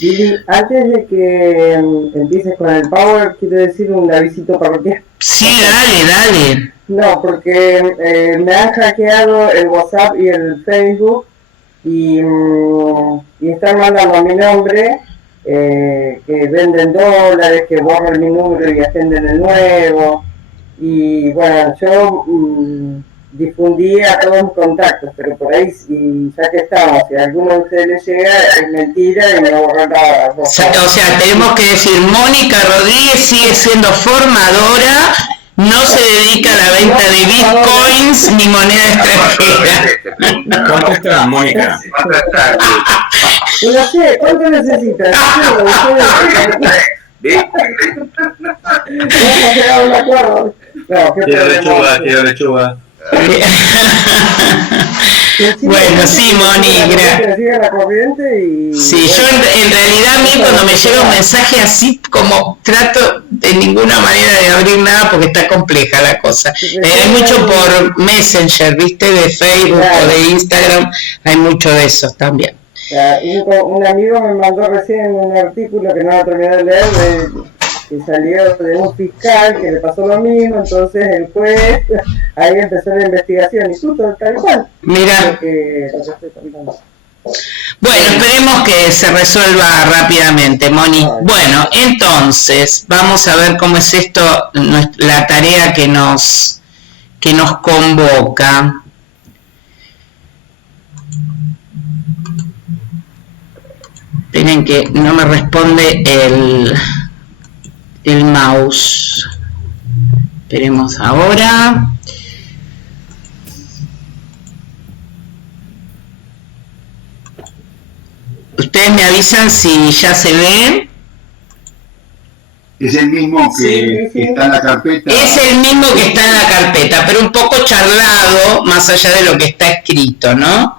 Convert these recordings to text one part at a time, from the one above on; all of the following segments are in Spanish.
Lili, antes de que empieces con el Power, quiero decir un avisito parroquial. Sí, dale. No, porque me han hackeado el WhatsApp y el Facebook y están mandando mi nombre, que venden dólares, que borran mi número y agenden el nuevo. Y bueno, yo difundí a todos mis contactos, pero por ahí, ya que estamos, si a alguno de ustedes les llega, es mentira y me borrará. O sea, tenemos que decir, Mónica Rodríguez sigue siendo formadora, no se dedica a la venta de bitcoins ni moneda extranjera. ¿Cuánto está, Mónica? No sé, ¿cuánto necesitas? Quiero lechuga. Bueno, sí, Mónica. Sí, yo en realidad a mí cuando me llega un mensaje así, como trato de ninguna manera de abrir nada porque está compleja la cosa. Hay mucho por Messenger, ¿viste? De Facebook o de Instagram, hay mucho de eso también. Un amigo me mandó recién un artículo que no lo terminé de leer, que salió de un fiscal que le pasó lo mismo, entonces el juez, ahí empezó la investigación y justo tal cual. Mira. Bueno, esperemos que se resuelva rápidamente, Moni. Bueno, entonces, vamos a ver cómo es esto, la tarea que nos convoca. Esperen que no me responde el mouse. Esperemos ahora. Ustedes me avisan si ya se ve. Es el mismo que está en la carpeta. Es el mismo que está en la carpeta, pero un poco charlado, más allá de lo que está escrito, ¿no?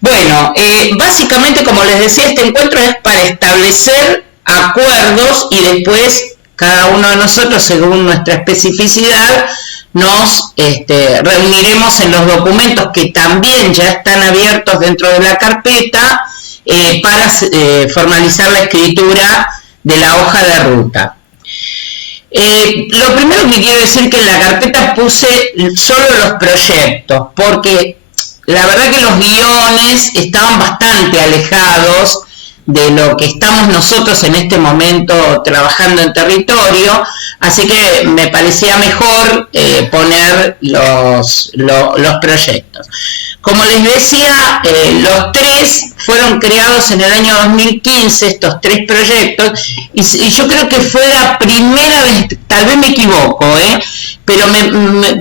Bueno, básicamente, como les decía, este encuentro es para establecer acuerdos y después cada uno de nosotros, según nuestra especificidad, nos reuniremos en los documentos que también ya están abiertos dentro de la carpeta para formalizar la escritura de la hoja de ruta. Lo primero que quiero decir que en la carpeta puse solo los proyectos, porque la verdad que los guiones estaban bastante alejados de lo que estamos nosotros en este momento trabajando en territorio, así que me parecía mejor poner los proyectos. Como les decía, los tres fueron creados en el año 2015, estos tres proyectos, y yo creo que fue la primera vez, tal vez me equivoco, pero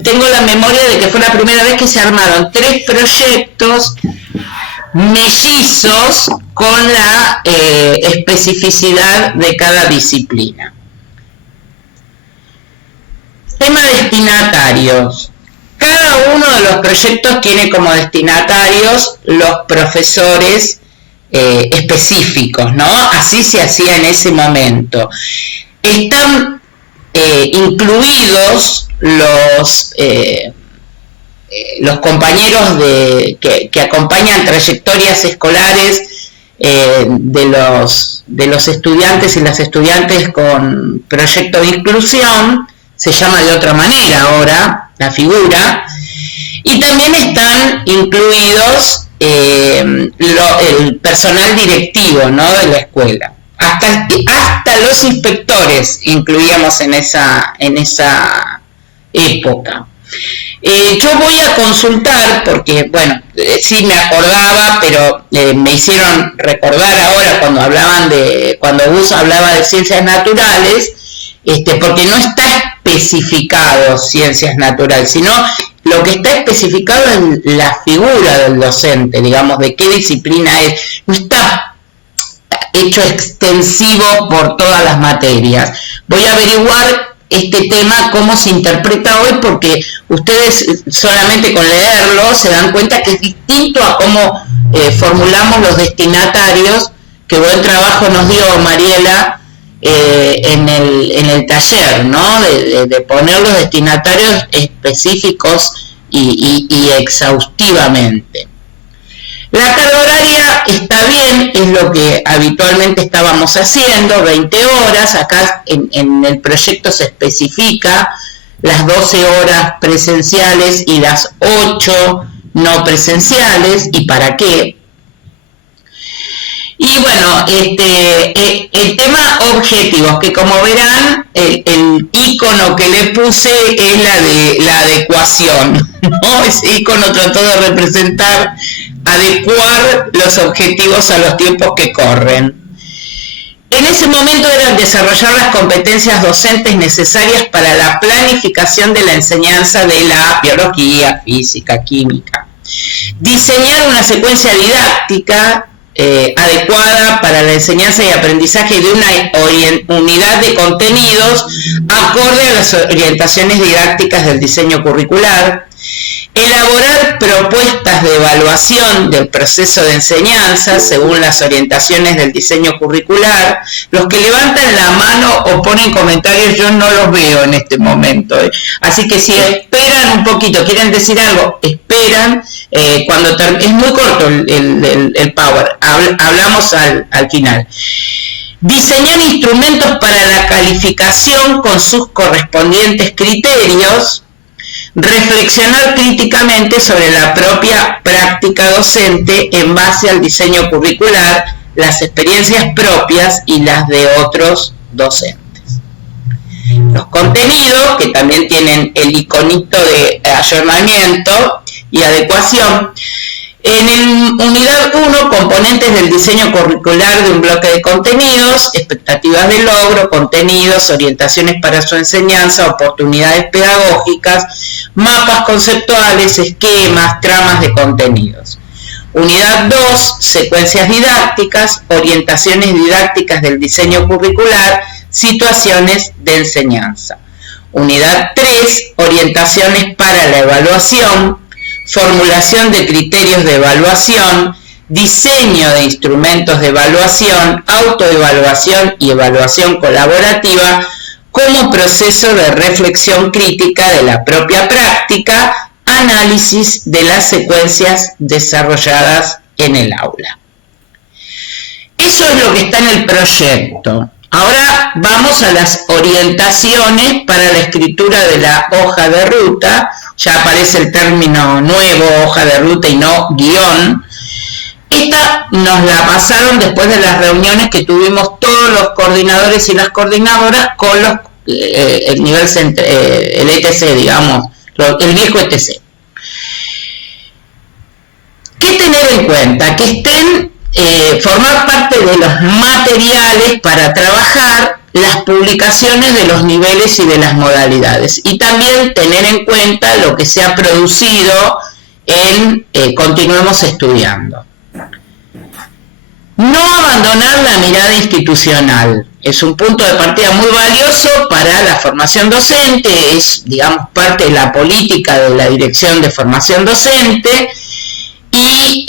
tengo la memoria de que fue la primera vez que se armaron tres proyectos mellizos con la especificidad de cada disciplina. Tema destinatarios. Cada uno de los proyectos tiene como destinatarios los profesores específicos, ¿no? Así se hacía en ese momento. Están incluidos los compañeros que acompañan trayectorias escolares de los estudiantes y las estudiantes con proyecto de inclusión, se llama de otra manera ahora la figura, y también están incluidos el personal directivo, ¿no?, de la escuela. Hasta los inspectores incluíamos en esa época. Yo voy a consultar porque, bueno, sí me acordaba, pero me hicieron recordar ahora cuando Gus hablaba de ciencias naturales, porque no está especificado ciencias naturales, sino lo que está especificado en la figura del docente, digamos, de qué disciplina es. No está hecho extensivo por todas las materias. Voy a averiguar este tema, cómo se interpreta hoy, porque ustedes solamente con leerlo se dan cuenta que es distinto a cómo formulamos los destinatarios, que buen trabajo nos dio Mariela en el taller, ¿no? De poner los destinatarios específicos y exhaustivamente. La carga horaria está bien, es lo que habitualmente estábamos haciendo, 20 horas, acá en el proyecto se especifica las 12 horas presenciales y las 8 no presenciales, ¿y para qué? Y bueno, el tema objetivos, que como verán, el icono que le puse es la de la adecuación, ¿no? Ese icono trató de representar, adecuar los objetivos a los tiempos que corren. En ese momento eran desarrollar las competencias docentes necesarias para la planificación de la enseñanza de la biología, física, química. Diseñar una secuencia didáctica adecuada para la enseñanza y aprendizaje de una unidad de contenidos acorde a las orientaciones didácticas del diseño curricular. Elaborar propuestas de evaluación del proceso de enseñanza según las orientaciones del diseño curricular. Los que levantan la mano o ponen comentarios yo no los veo en este momento, así que si esperan un poquito, quieren decir algo, esperan, cuando es muy corto el power, hablamos al final. Diseñar instrumentos para la calificación con sus correspondientes criterios. Reflexionar críticamente sobre la propia práctica docente en base al diseño curricular, las experiencias propias y las de otros docentes. Los contenidos, que también tienen el iconito de ayornamiento y adecuación. En el unidad 1, componentes del diseño curricular de un bloque de contenidos, expectativas de logro, contenidos, orientaciones para su enseñanza, oportunidades pedagógicas, mapas conceptuales, esquemas, tramas de contenidos. Unidad 2, secuencias didácticas, orientaciones didácticas del diseño curricular, situaciones de enseñanza. Unidad 3, orientaciones para la evaluación, formulación de criterios de evaluación, diseño de instrumentos de evaluación, autoevaluación y evaluación colaborativa como proceso de reflexión crítica de la propia práctica, análisis de las secuencias desarrolladas en el aula. Eso es lo que está en el proyecto. Ahora vamos a las orientaciones para la escritura de la hoja de ruta. Ya aparece el término nuevo, hoja de ruta y no guión. Esta nos la pasaron después de las reuniones que tuvimos todos los coordinadores y las coordinadoras con el nivel el ETC, digamos, el viejo ETC. ¿Qué tener en cuenta? Que estén formar parte de los materiales para trabajar las publicaciones de los niveles y de las modalidades, y también tener en cuenta lo que se ha producido en Continuemos Estudiando. No abandonar la mirada institucional es un punto de partida muy valioso para la formación docente, es, digamos, parte de la política de la Dirección de Formación Docente, y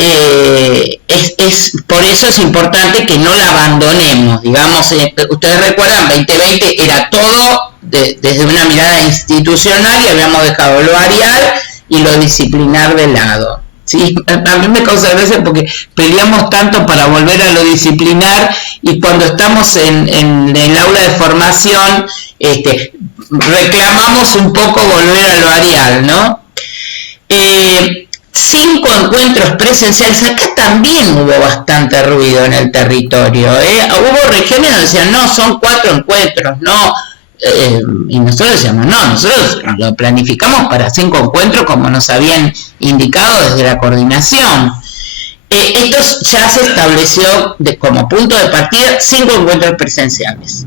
por eso es importante que no la abandonemos. Digamos, ustedes recuerdan, 2020 era todo desde una mirada institucional y habíamos dejado lo arial y lo disciplinar de lado. ¿Sí? A mí me causa gracia porque peleamos tanto para volver a lo disciplinar, y cuando estamos en el aula de formación reclamamos un poco volver a lo arial, ¿no? 5 encuentros presenciales. Acá también hubo bastante ruido en el territorio, Hubo regiones donde decían, no, son 4 encuentros, no, y nosotros decíamos, no, nosotros lo planificamos para 5 encuentros como nos habían indicado desde la coordinación. Esto ya se estableció como punto de partida 5 encuentros presenciales.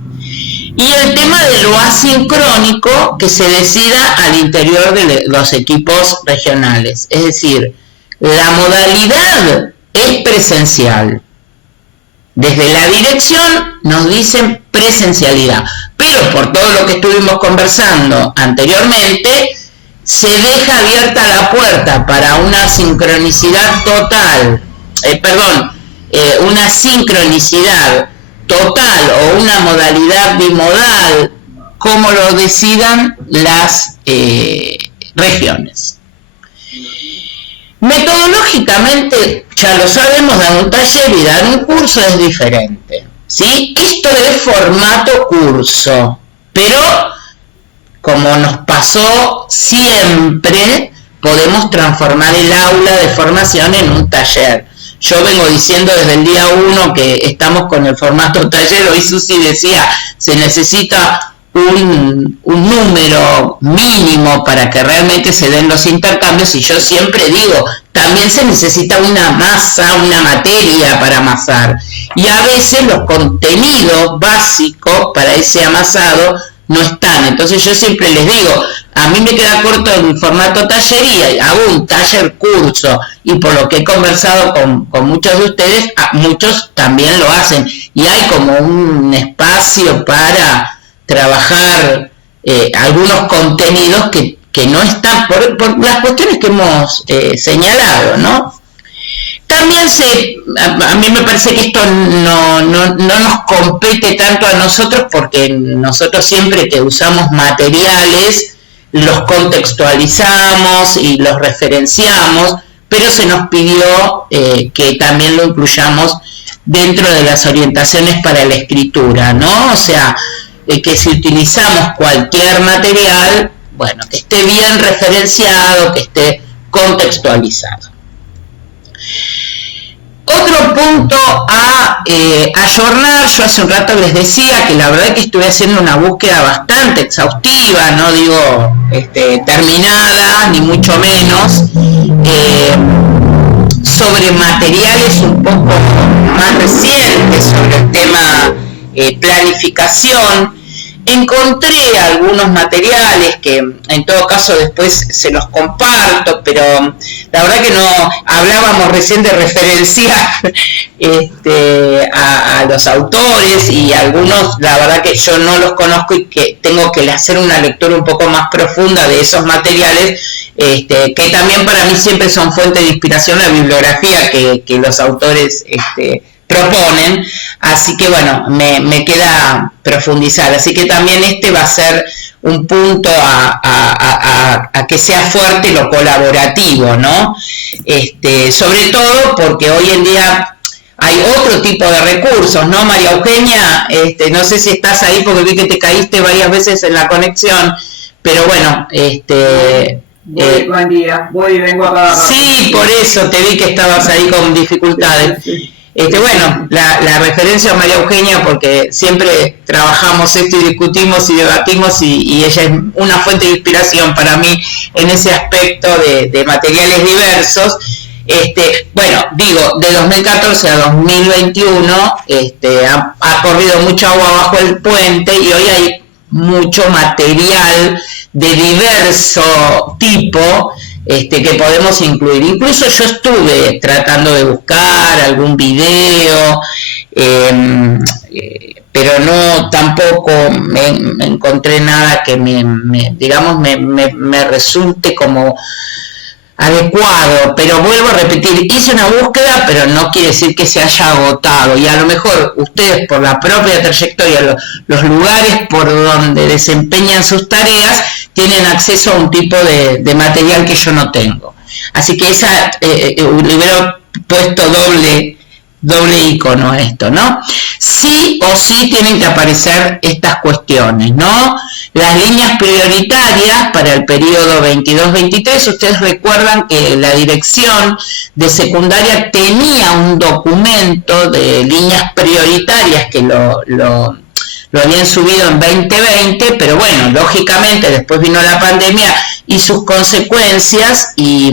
Y el tema de lo asincrónico, que se decida al interior de los equipos regionales. Es decir, la modalidad es presencial. Desde la dirección nos dicen presencialidad, pero por todo lo que estuvimos conversando anteriormente, se deja abierta la puerta para una sincronicidad total, una sincronicidad total o una modalidad bimodal, como lo decidan las regiones. Metodológicamente, ya lo sabemos, dar un taller y dar un curso es diferente, ¿sí? Esto es formato curso, pero como nos pasó siempre, podemos transformar el aula de formación en un taller. Yo vengo diciendo desde el día 1 que estamos con el formato taller. Hoy Susi decía, se necesita un número mínimo para que realmente se den los intercambios, y yo siempre digo, también se necesita una masa, una materia para amasar, y a veces los contenidos básicos para ese amasado no están. Entonces yo siempre les digo, a mí me queda corto el formato taller y hago un taller curso, y por lo que he conversado con muchos de ustedes, muchos también lo hacen, y hay como un espacio para trabajar algunos contenidos que no están por las cuestiones que hemos señalado, ¿no? También a mí me parece que esto no nos compete tanto a nosotros, porque nosotros siempre que usamos materiales los contextualizamos y los referenciamos, pero se nos pidió que también lo incluyamos dentro de las orientaciones para la escritura, ¿no? O sea, que si utilizamos cualquier material, bueno, que esté bien referenciado, que esté contextualizado. Otro punto a ayornar, yo hace un rato les decía que la verdad es que estuve haciendo una búsqueda bastante exhaustiva, no digo terminada, ni mucho menos, sobre materiales un poco más recientes, sobre el tema planificación. Encontré algunos materiales que en todo caso después se los comparto, pero la verdad que no hablábamos recién de referenciar a los autores, y algunos la verdad que yo no los conozco y que tengo que hacer una lectura un poco más profunda de esos materiales, que también para mí siempre son fuente de inspiración, la bibliografía que los autores proponen. Así que bueno, me queda profundizar, así que también va a ser un punto a que sea fuerte lo colaborativo, ¿no? Sobre todo porque hoy en día hay otro tipo de recursos, ¿no, María Eugenia? No sé si estás ahí porque vi que te caíste varias veces en la conexión, pero bueno, buen día, voy y vengo acá. Sí, por eso te vi que estabas ahí con dificultades. Sí. Bueno, la referencia a María Eugenia, porque siempre trabajamos esto y discutimos y debatimos, y ella es una fuente de inspiración para mí en ese aspecto de materiales diversos. Bueno, digo, de 2014 a 2021 ha corrido mucha agua bajo el puente, y hoy hay mucho material de diverso tipo que podemos incluir. Incluso yo estuve tratando de buscar algún video, pero no, tampoco me encontré nada que me resulte como adecuado. Pero vuelvo a repetir, hice una búsqueda, pero no quiere decir que se haya agotado, y a lo mejor ustedes, por la propia trayectoria, los lugares por donde desempeñan sus tareas, tienen acceso a un tipo de material que yo no tengo. Así que le hubiera puesto doble icono a esto, ¿no? Sí o sí tienen que aparecer estas cuestiones, ¿no? Las líneas prioritarias para el periodo 22-23, ustedes recuerdan que la dirección de secundaria tenía un documento de líneas prioritarias que lo habían subido en 2020, pero bueno, lógicamente después vino la pandemia y sus consecuencias, y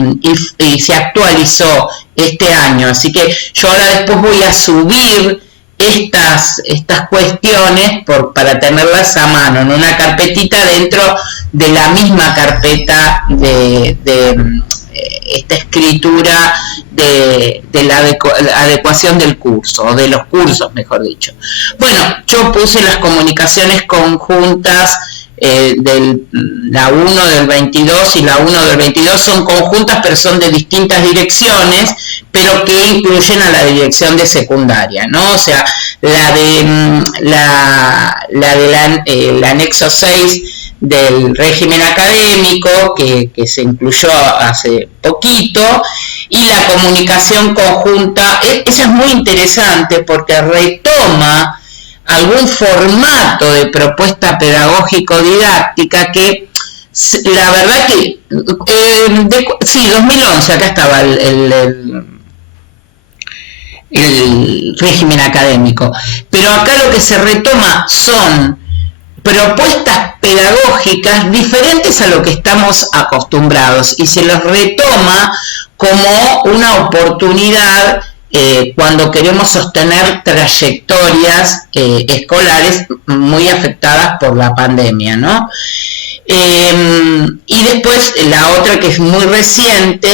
se actualizó este año. Así que yo ahora después voy a subir estas cuestiones para tenerlas a mano en una carpetita dentro de la misma carpeta de esta escritura de la adecuación del curso, o de los cursos, mejor dicho. Bueno, yo puse las comunicaciones conjuntas la 1 del 22 y la 1 del 22 son conjuntas, pero son de distintas direcciones, pero que incluyen a la dirección de secundaria, ¿no? O sea, el anexo 6 del régimen académico, que se incluyó hace poquito, y la comunicación conjunta, esa es muy interesante porque retoma algún formato de propuesta pedagógico-didáctica que la verdad que sí, 2011, acá estaba el régimen académico, pero acá lo que se retoma son propuestas pedagógicas diferentes a lo que estamos acostumbrados y se los retoma como una oportunidad cuando queremos sostener trayectorias escolares muy afectadas por la pandemia, ¿no? Y después la otra que es muy reciente,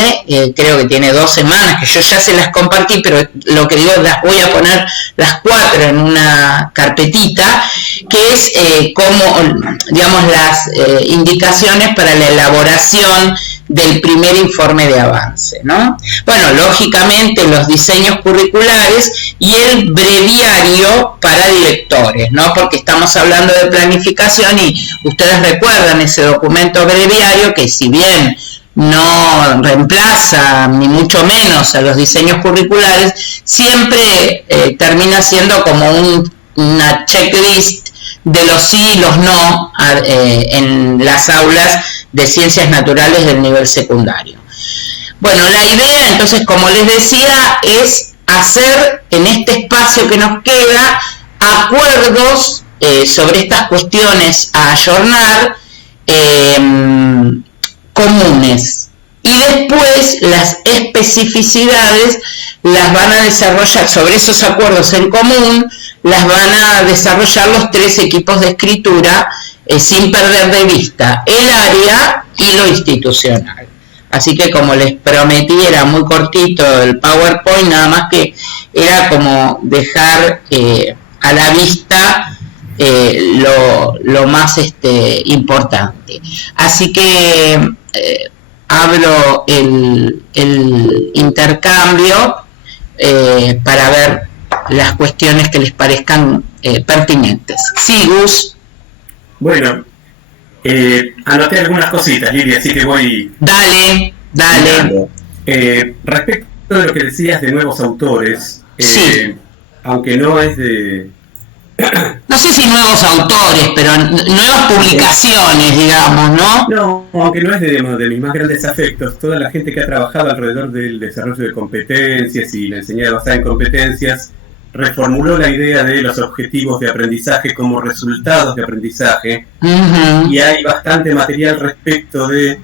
creo que tiene 2 semanas, que yo ya se las compartí, pero lo que digo, las voy a poner las 4 en una carpetita, que es como, digamos, las indicaciones para la elaboración del primer informe de avance, ¿no? Bueno, lógicamente los diseños curriculares y el breviario para directores, ¿no? Porque estamos hablando de planificación y ustedes recuerdan ese documento breviario que, si bien no reemplaza ni mucho menos a los diseños curriculares, siempre termina siendo como una checklist de los sí y los no en las aulas de ciencias naturales del nivel secundario. Bueno, la idea, entonces, como les decía, es hacer en este espacio que nos queda acuerdos sobre estas cuestiones a ayornar comunes, y después las especificidades las van a desarrollar, sobre esos acuerdos en común las van a desarrollar los 3 equipos de escritura, sin perder de vista el área y lo institucional. Así que, como les prometí, era muy cortito el PowerPoint, nada más que era como dejar a la vista lo más importante. Así que abro el intercambio para ver las cuestiones que les parezcan pertinentes. Sí, Gus. Bueno, anoté algunas cositas, Lidia, así que voy... Dale. Respecto a lo que decías de nuevos autores, sí. Aunque no es de... No sé si nuevos autores, pero nuevas publicaciones, digamos, ¿no? No, aunque no es de mis más grandes afectos, toda la gente que ha trabajado alrededor del desarrollo de competencias y la enseñanza basada en competencias, reformuló la idea de los objetivos de aprendizaje como resultados de aprendizaje, y hay bastante material respecto de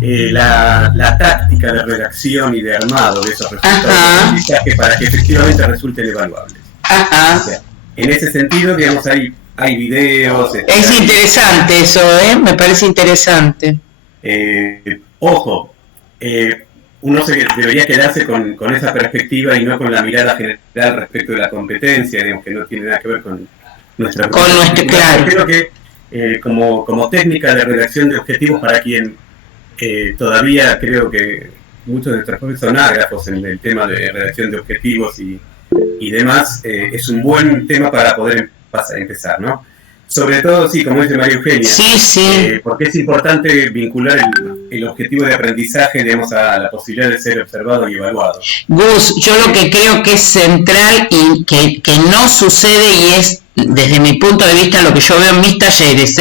la táctica de redacción y de armado de esos resultados de aprendizaje para que efectivamente resulten evaluables. O sea, en ese sentido, digamos, hay videos... Es interesante eso, me parece interesante. Ojo, uno debería quedarse con esa perspectiva y no con la mirada general respecto de la competencia, digamos, que no tiene nada que ver con nuestra... Claro. Creo que como técnica de redacción de objetivos, para quien todavía creo que muchos de nuestros profes son ágrafos en el tema de redacción de objetivos y demás, es un buen tema para poder empezar, ¿no? Sobre todo, sí, como dice María Eugenia, porque es importante vincular el objetivo de aprendizaje, digamos, a la posibilidad de ser observado y evaluado. Gus, yo lo que creo que es central y que no sucede, y es desde mi punto de vista lo que yo veo en mis talleres,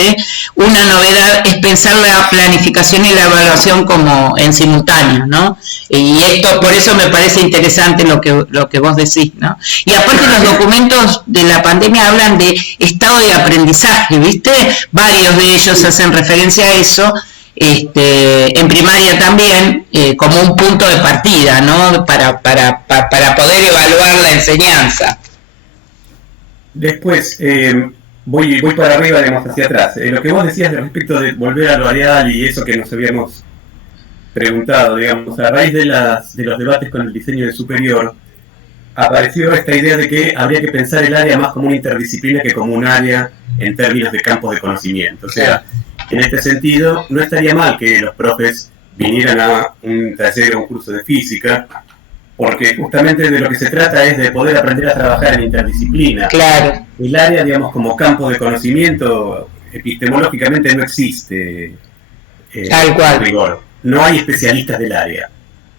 una novedad es pensar la planificación y la evaluación como en simultáneo, ¿no? Y esto, por eso me parece interesante lo que vos decís, ¿no? Y aparte, los documentos de la pandemia hablan de estado de aprendizaje, ¿viste? Varios de ellos hacen referencia a eso, en primaria también, como un punto de partida, ¿no? Para poder evaluar la enseñanza. Después, voy para arriba, digamos, hacia atrás. Lo que vos decías respecto de volver a lo areal y eso que nos habíamos preguntado, digamos, a raíz de los debates con el diseño de superior, apareció esta idea de que habría que pensar el área más como una interdisciplina que como un área en términos de campos de conocimiento. O sea, en este sentido, no estaría mal que los profes vinieran a un taller o un curso de física, porque justamente de lo que se trata es de poder aprender a trabajar en interdisciplina. Claro. El área, digamos, como campo de conocimiento, epistemológicamente no existe. Tal cual. Rigor. No hay especialistas del área.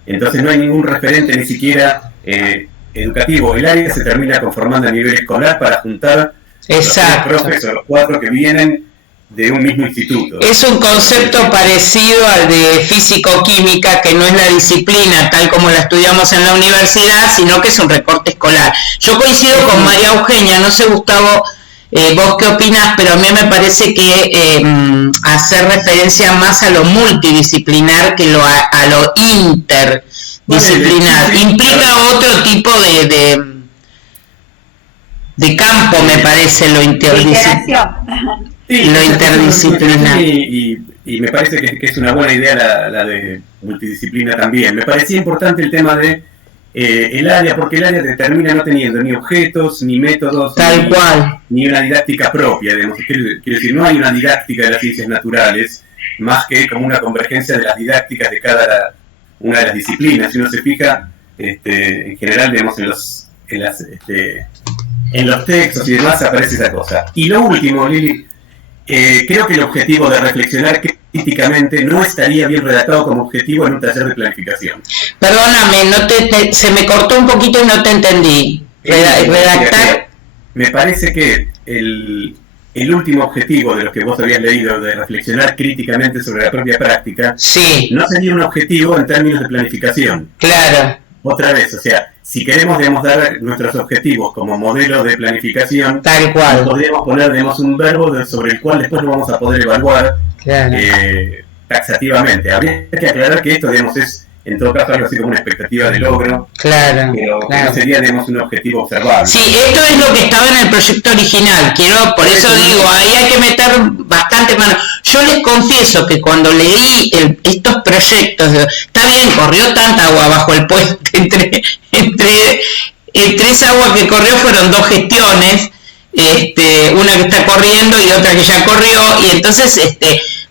entonces no hay ningún referente ni siquiera educativo. El área se termina conformando a nivel escolar para juntar Exacto. los profes o los 4 que vienen de un mismo instituto. Es un concepto parecido al de físico-química, que no es la disciplina tal como la estudiamos en la universidad, sino que es un recorte escolar. Yo coincido con María Eugenia, no sé, Gustavo, vos qué opinás, pero a mí me parece que hacer referencia más a lo multidisciplinar que a lo interdisciplinar. Implica otro tipo de campo, me parece, lo interdisciplinar. Sí, lo interdisciplinar. Y me parece que es una buena idea la de multidisciplina también. Me parecía importante el tema de el área, porque el área termina no teniendo ni objetos, ni métodos, tal cual, ni una didáctica propia. Digamos. Quiero decir, no hay una didáctica de las ciencias naturales, más que como una convergencia de las didácticas de cada una de las disciplinas. Si uno se fija, en general, digamos, en los textos y demás aparece esa cosa. Y lo último, Lili, creo que el objetivo de reflexionar críticamente no estaría bien redactado como objetivo en un taller de planificación. Perdóname, se me cortó un poquito y no te entendí. Redactar. Me parece que el último objetivo de lo que vos habías leído, de reflexionar críticamente sobre la propia práctica, sí, no sería un objetivo en términos de planificación. Claro. Otra vez, o sea, si queremos, digamos, dar nuestros objetivos como modelo de planificación, tal cual, podríamos poner, digamos, un verbo sobre el cual después lo vamos a poder evaluar, claro, taxativamente. Habría que aclarar que esto, digamos, es en todo caso algo así como una expectativa de logro, claro, pero claro, no sería, digamos, un objetivo observable. Sí, esto es lo que estaba en el proyecto original, por eso digo, ahí hay que meter bastante mano. Yo les confieso que cuando leí estos proyectos, está bien, corrió tanta agua bajo el puente, entre esa agua que corrió fueron 2 gestiones, una que está corriendo y otra que ya corrió, y entonces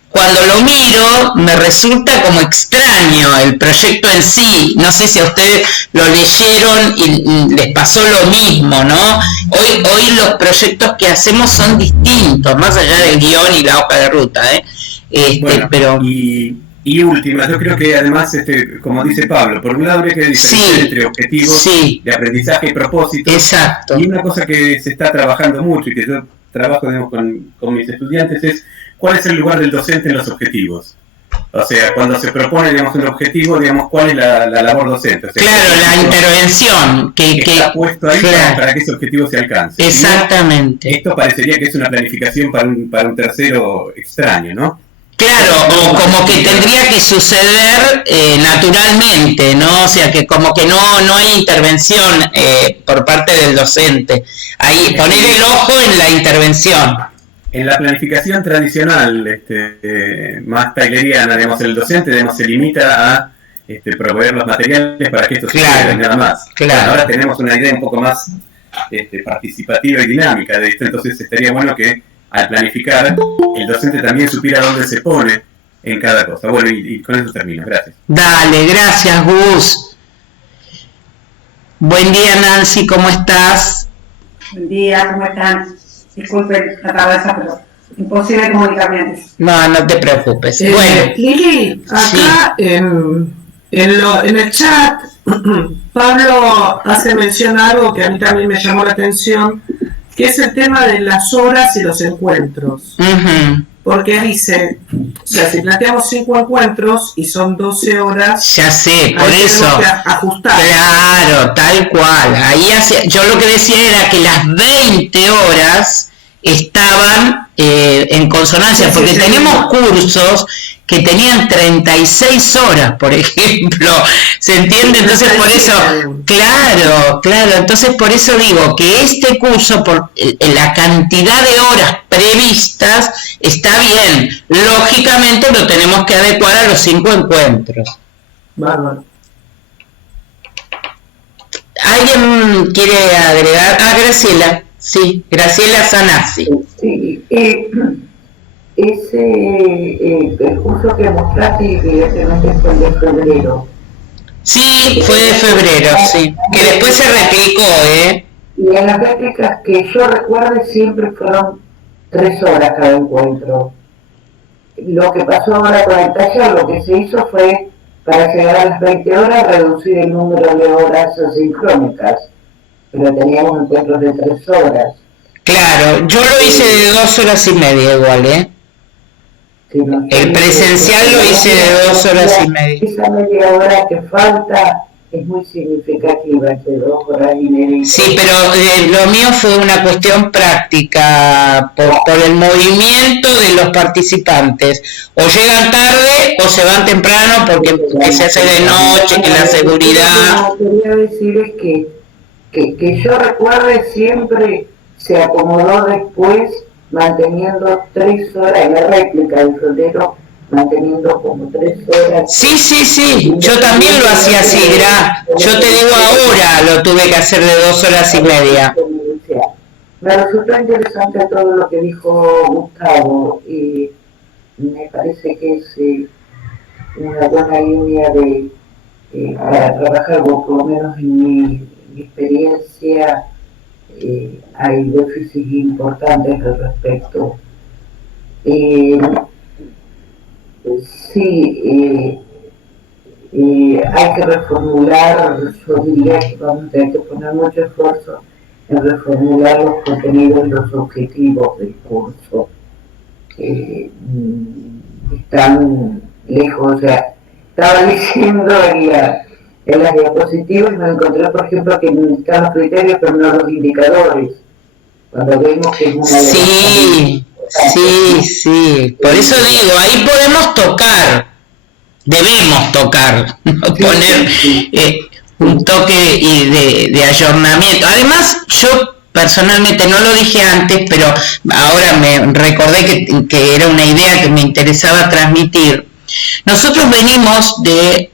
cuando lo miro me resulta como extraño el proyecto en sí. No sé si a ustedes lo leyeron y les pasó lo mismo, ¿no? Hoy los proyectos que hacemos son distintos, más allá del guión y la hoja de ruta, bueno, pero y última, yo creo que además, como dice Pablo, por un lado habría que diferenciar entre objetivos de aprendizaje y propósitos. Exacto. Y una cosa que se está trabajando mucho y que yo trabajo, digamos, con mis estudiantes es cuál es el lugar del docente en los objetivos. O sea, cuando se propone, digamos, un objetivo, digamos, cuál es la labor docente. O sea, claro, la intervención que está puesto ahí, claro, para que ese objetivo se alcance. Exactamente. ¿No? Esto parecería que es una planificación para un tercero extraño, ¿no? Claro, o como que tendría que suceder naturalmente, ¿no? O sea, que como que no hay intervención por parte del docente. Ahí, poner el ojo en la intervención. En la planificación tradicional, más tayloriana, digamos, el docente, digamos, se limita a proveer los materiales para que esto suceda, nada más. Claro. Bueno, ahora tenemos una idea un poco más participativa y dinámica de esto, entonces estaría bueno que al planificar el docente también supiera dónde se pone en cada cosa. Bueno, y con eso termino. Gracias. Dale, gracias, Gus. Buen día, Nancy, ¿cómo estás? Buen día, ¿cómo están? Disculpen la cabeza, pero imposible comunicarme antes. No te preocupes. Bueno, Lili, acá sí, en el chat, Pablo hace mención a algo que a mí también me llamó la atención, que es el tema de las horas y los encuentros. Porque dice, o sea, si planteamos 5 encuentros y son 12 horas... Ya sé, por eso... Que ajustar. Claro, tal cual. Ahí yo lo que decía era que las 20 horas estaban en consonancia, porque sí, tenemos cursos que tenían 36 horas, por ejemplo, ¿se entiende? Entonces por eso, claro, entonces por eso digo que este curso, por la cantidad de horas previstas, está bien, lógicamente lo tenemos que adecuar a los 5 encuentros. Bárbaro. ¿Alguien quiere agregar? Graciela. Sí, Graciela Sanasi. Sí, el curso que mostraste evidentemente fue el de febrero. Sí, fue de febrero, sí. Que después se replicó, Y en las réplicas que yo recuerde siempre fueron 3 horas cada encuentro. Lo que pasó ahora con el taller, lo que se hizo fue para llegar a las 20 horas reducir el número de horas asincrónicas, pero teníamos encuentros de 3 horas. Claro, yo lo hice de 2 horas y media igual, ¿eh? Sí, no, El presencial lo hice de 2 horas y media. Esa media hora que falta es muy significativa, de 2 horas y media. Sí, pero lo mío fue una cuestión práctica por el movimiento de los participantes. O llegan tarde o se van temprano porque se hace de noche, que la seguridad... Lo que quería decir es que yo recuerde siempre se acomodó después manteniendo 3 horas en la réplica del febrero, manteniendo como 3 horas. Sí, yo también lo hacía así, yo te digo ahora lo tuve que hacer de 2 horas y media. Me resultó interesante todo lo que dijo Gustavo y me parece que es una buena línea de para trabajar, por lo menos en mi experiencia hay déficits importantes al respecto. Hay que reformular, yo diría que vamos a tener que poner mucho esfuerzo en reformular los contenidos y los objetivos del curso. Están lejos, o sea, estaba diciendo en las diapositivas me encontré, por ejemplo, que están los criterios pero no los indicadores. Cuando vemos que es una Sí, por eso digo, ahí podemos tocar, debemos tocar, poner un toque de ayornamiento. Además, yo personalmente no lo dije antes, pero ahora me recordé que era una idea que me interesaba transmitir. Nosotros venimos de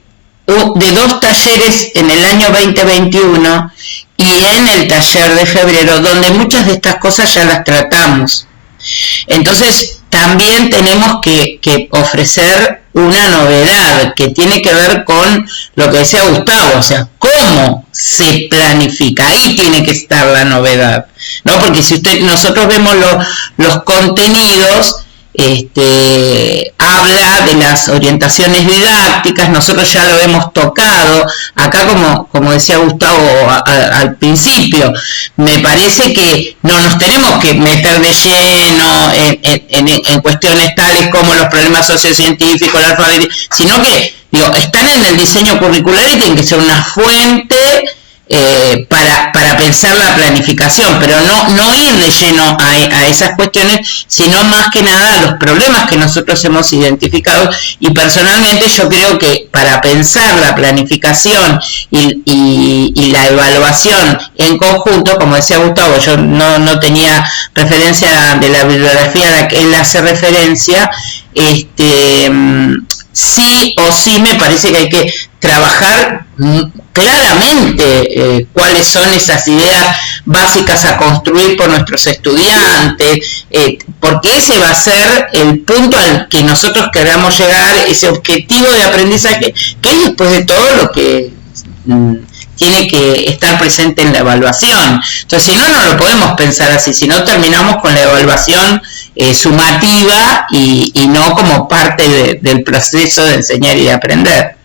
2 talleres en el año 2021 y en el taller de febrero, donde muchas de estas cosas ya las tratamos. Entonces, también tenemos que ofrecer una novedad que tiene que ver con lo que decía Gustavo, o sea, cómo se planifica, ahí tiene que estar la novedad, ¿no? Porque si nosotros vemos los contenidos, habla de las orientaciones didácticas, nosotros ya lo hemos tocado, acá como decía Gustavo al principio, me parece que no nos tenemos que meter de lleno en cuestiones tales como los problemas sociocientíficos, la alfabetismo, sino que están en el diseño curricular y tienen que ser una fuente para pensar la planificación, pero no ir de lleno a esas cuestiones, sino más que nada a los problemas que nosotros hemos identificado. Y personalmente yo creo que para pensar la planificación y la evaluación en conjunto, como decía Gustavo, yo no tenía referencia de la bibliografía a la que él hace referencia, sí o sí me parece que hay que trabajar claramente cuáles son esas ideas básicas a construir por nuestros estudiantes, porque ese va a ser el punto al que nosotros queramos llegar, ese objetivo de aprendizaje, que es después de todo lo que tiene que estar presente en la evaluación. Entonces, si no lo podemos pensar así, si no terminamos con la evaluación sumativa y no como parte del proceso de enseñar y de aprender.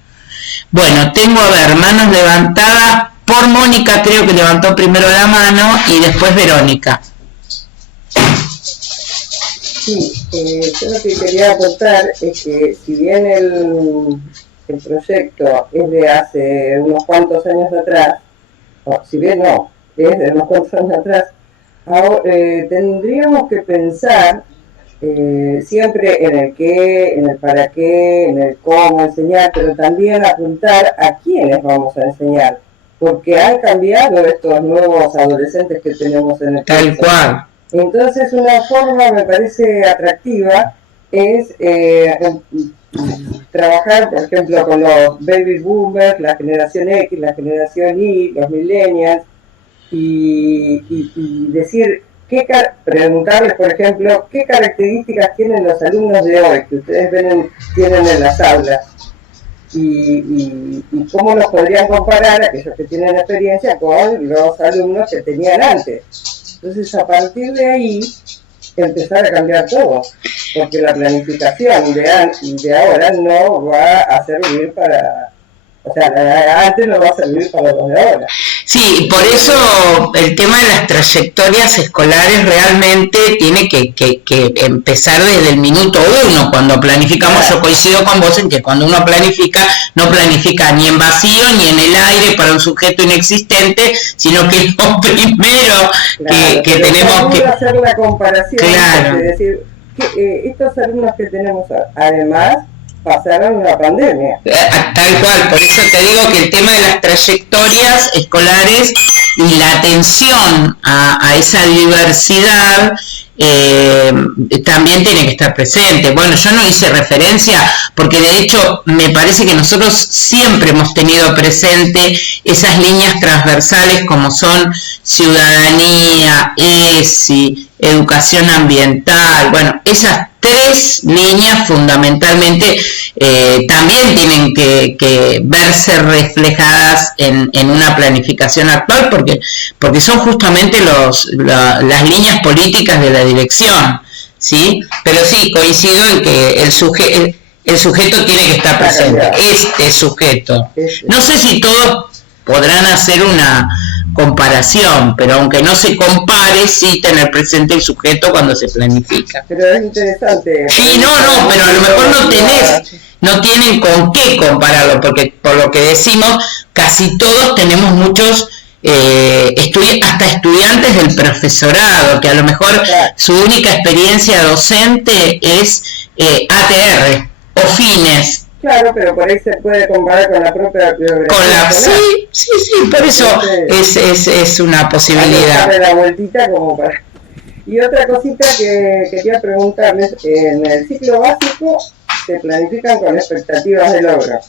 Bueno, tengo, manos levantadas por Mónica, creo que levantó primero la mano, y después Verónica. Sí, yo lo que quería aportar es que si bien el proyecto es de hace unos cuantos años atrás, o si bien no, es de unos cuantos años atrás, ahora, tendríamos que pensar siempre en el qué, en el para qué, en el cómo enseñar, pero también apuntar a quiénes vamos a enseñar, porque han cambiado estos nuevos adolescentes que tenemos en el Tal cual. Entonces, una forma me parece atractiva es trabajar, por ejemplo, con los baby boomers, la generación X, la generación Y, los millennials, y decir, preguntarles, por ejemplo, qué características tienen los alumnos de hoy que ustedes tienen en las aulas y cómo los podrían comparar, aquellos que tienen experiencia, con los alumnos que tenían antes. Entonces, a partir de ahí, empezar a cambiar todo, porque la planificación de ahora no va a servir para, o sea, antes no va a servir para los de ahora. Sí, por eso el tema de las trayectorias escolares realmente tiene que empezar desde el minuto 1, cuando planificamos. Yo coincido con vos en que cuando uno planifica, no planifica ni en vacío ni en el aire para un sujeto inexistente, sino que lo primero que tenemos que hacer la comparación, claro, es decir, que estos alumnos que tenemos además pasaron una pandemia. Tal cual, por eso te digo que el tema de las trayectorias escolares y la atención a esa diversidad también tiene que estar presente. Bueno, yo no hice referencia porque de hecho me parece que nosotros siempre hemos tenido presente esas líneas transversales como son ciudadanía, ESI, educación ambiental. Bueno, esas 3 líneas fundamentalmente también tienen que verse reflejadas en una planificación actual porque son justamente las líneas políticas de la dirección, ¿sí? Pero sí, coincido en que el sujeto tiene que estar presente, este sujeto. No sé si todos podrán hacer una comparación, pero aunque no se compare, sí tener presente el sujeto cuando se planifica. Pero es interesante. Sí, no, pero a lo mejor no tienen con qué compararlo, porque por lo que decimos, casi todos tenemos muchos hasta estudiantes del profesorado, que a lo mejor su única experiencia docente es ATR o fines. Claro, pero por ahí se puede comparar con la propia biografía. Sí, por eso es una posibilidad. Darle la vueltita como para... Y otra cosita que quería preguntarles, en el ciclo básico se planifican con expectativas de logro.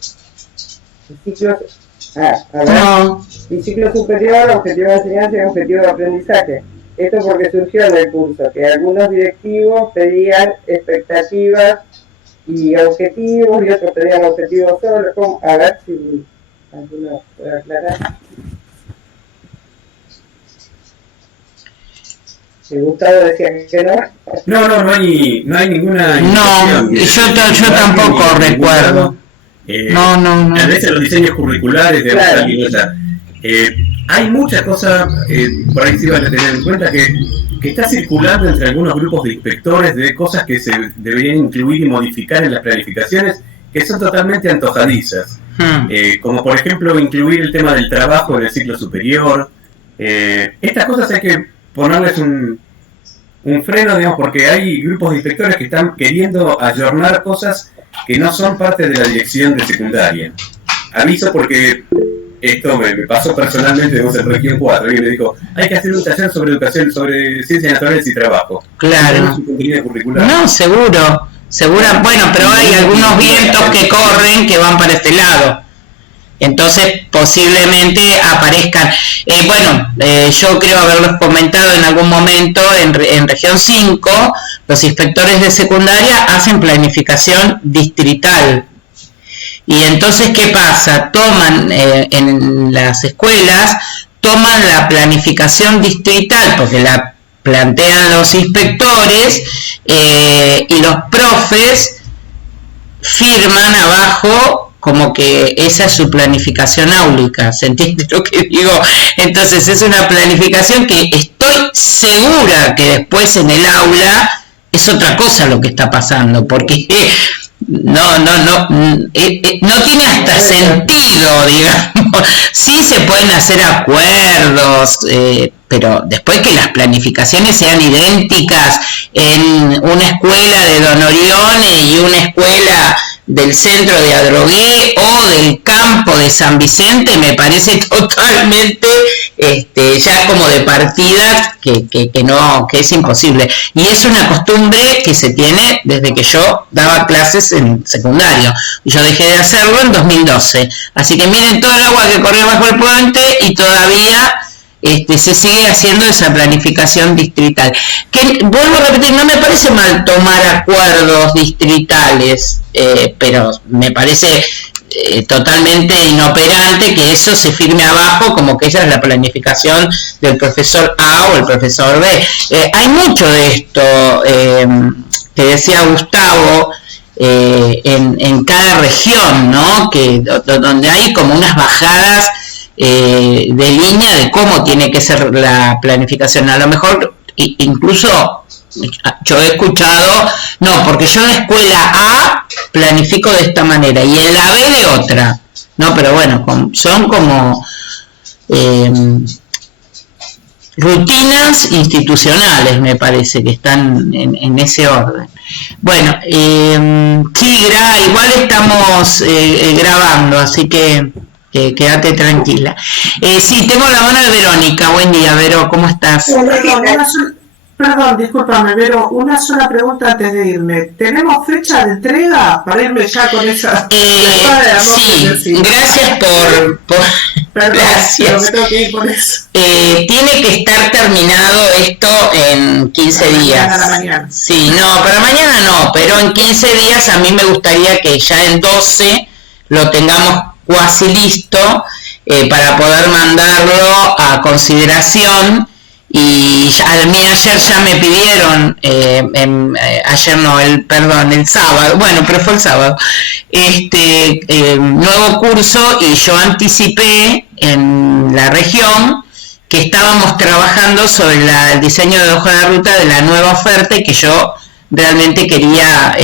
El ciclo superior, objetivo de enseñanza y objetivo de aprendizaje. Esto porque surgió en el curso, que algunos directivos pedían expectativas y objetivos, y otros pedían objetivos solo. A ver si alguno puede aclarar. Gustavo decía que no. No hay ninguna. No, yo tampoco recuerdo. No. A veces los diseños curriculares de claro. Hay muchas cosas, por ahí sí vale tener en cuenta que está circulando entre algunos grupos de inspectores de cosas que se deberían incluir y modificar en las planificaciones que son totalmente antojadizas. Como por ejemplo incluir el tema del trabajo en el ciclo superior. Estas cosas hay que ponerles un freno, digamos, porque hay grupos de inspectores que están queriendo ayornar cosas que no son parte de la dirección de secundaria. Aviso porque esto me pasó personalmente en región 4, y me dijo, hay que hacer un taller sobre educación, sobre ciencias naturales y trabajo. Claro. No, seguro, bueno, pero hay algunos vientos que corren que van para este lado. Entonces posiblemente aparezcan, yo creo haberlos comentado en algún momento, en región 5, los inspectores de secundaria hacen planificación distrital. Y entonces, ¿qué pasa? Toman en las escuelas, toman la planificación distrital, porque la plantean los inspectores, y los profes firman abajo como que esa es su planificación áulica, ¿se entiende lo que digo? Entonces es una planificación que estoy segura que después en el aula es otra cosa lo que está pasando, porque no tiene hasta sentido, digamos. Sí se pueden hacer acuerdos, pero después que las planificaciones sean idénticas en una escuela de Don Orione y una escuela del centro de Adrogué o del campo de San Vicente, me parece totalmente ya como de partida que es imposible. Y es una costumbre que se tiene desde que yo daba clases en secundario. Yo dejé de hacerlo en 2012. Así que miren todo el agua que corrió bajo el puente y todavía se sigue haciendo esa planificación distrital. Que vuelvo a repetir, no me parece mal tomar acuerdos distritales, pero me parece totalmente inoperante que eso se firme abajo como que esa es la planificación del profesor A o el profesor B. Hay mucho de esto que decía Gustavo en cada región, ¿no? Donde hay como unas bajadas de línea de cómo tiene que ser la planificación. A lo mejor incluso yo he escuchado, no, porque yo en la escuela A planifico de esta manera y en la B de otra, no, pero bueno, son como rutinas institucionales, me parece que están en ese orden. Bueno, sí, igual estamos grabando, así que quédate tranquila. Sí, tengo la mano de Verónica. Buen día, Vero, ¿cómo estás? Perdón, discúlpame, pero una sola pregunta antes de irme. ¿Tenemos fecha de entrega para irme ya con esa? Sí, gracias por Perdón, gracias. Pero me tengo que ir por eso. Tiene que estar terminado esto en 15 días. Para mañana. Sí, no, para mañana no, pero en 15 días a mí me gustaría que ya en 12 lo tengamos cuasi listo para poder mandarlo a consideración. Y a mí ayer ya me pidieron, el sábado, bueno, pero fue el sábado, nuevo curso, y yo anticipé en la región que estábamos trabajando sobre el diseño de hoja de ruta de la nueva oferta y que yo realmente quería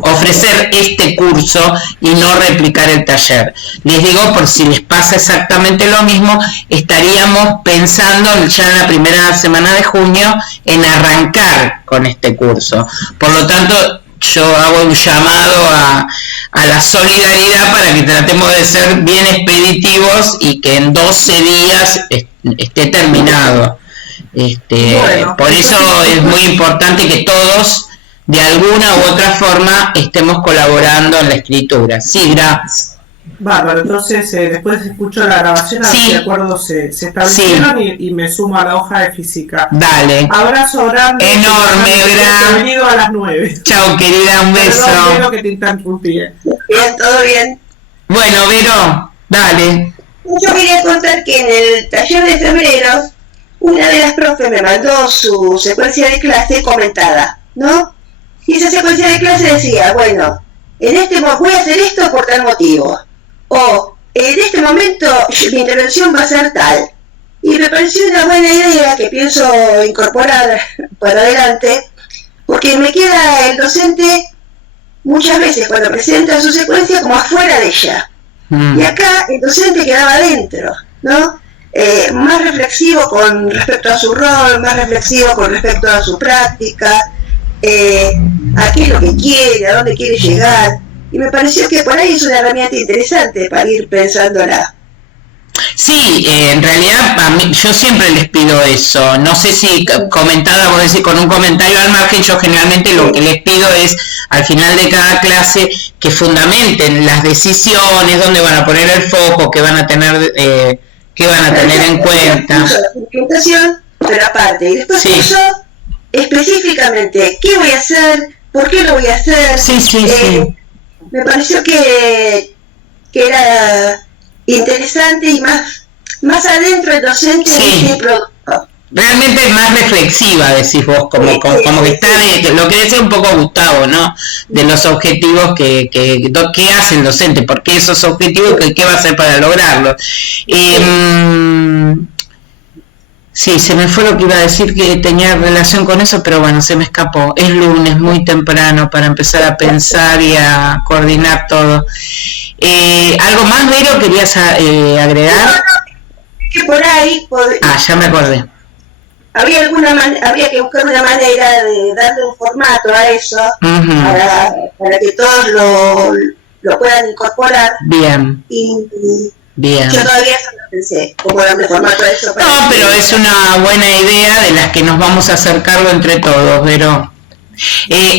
ofrecer este curso y no replicar el taller. Les digo, por si les pasa exactamente lo mismo, estaríamos pensando ya en la primera semana de junio en arrancar con este curso. Por lo tanto, yo hago un llamado a la solidaridad para que tratemos de ser bien expeditivos y que en 12 días esté terminado. Por eso es muy importante que todos de alguna u otra forma estemos colaborando en la escritura. Sí, gracias. Bárbaro, entonces después escucho la grabación, a ver si de acuerdo se establecieron y me sumo a la hoja de física. Dale. Abrazo grande. Enorme, gran. Bienvenido a las 9. Chao, querida, un beso. Perdón, Vero, que te interrumpí. Bien, todo bien. Bueno, Vero, dale. Yo quería contar que en el taller de febrero, una de las profes me mandó su secuencia de clase comentada, ¿no? Y esa secuencia de clase decía, bueno, en este momento voy a hacer esto por tal motivo. O, en este momento mi intervención va a ser tal. Y me pareció una buena idea que pienso incorporar para adelante, porque me queda el docente muchas veces cuando presenta su secuencia como afuera de ella. Y acá el docente quedaba adentro, ¿no? Más reflexivo con respecto a su rol, más reflexivo con respecto a su práctica, a qué es lo que quiere, a dónde quiere llegar. Y me pareció que por ahí es una herramienta interesante para ir pensándola. Sí, en realidad a mí, yo siempre les pido eso. No sé si comentada, vos decís, con un comentario al margen, yo generalmente lo que les pido es al final de cada clase que fundamenten las decisiones, dónde van a poner el foco, qué van a tener, en cuenta. La pero aparte, y después eso, específicamente, ¿qué voy a hacer? ¿Por qué lo voy a hacer? Sí. Me pareció que era interesante y más adentro el docente de ese producto. Realmente más reflexiva, decís vos, como que está lo que decía un poco Gustavo, ¿no? De los objetivos que hace el docente, por qué esos objetivos, qué va a hacer para lograrlos. Sí, se me fue lo que iba a decir que tenía relación con eso, pero bueno, se me escapó. Es lunes, muy temprano para empezar a pensar y a coordinar todo. ¿Algo más, Vero, querías agregar? Que por ahí... ya me acordé. Habría que buscar una manera de darle un formato a eso, para que todos lo puedan incorporar. Bien. Bien. Yo todavía no pensé cómo darle formato a eso. No, pero es una buena idea de las que nos vamos a hacer cargo entre todos, Vero.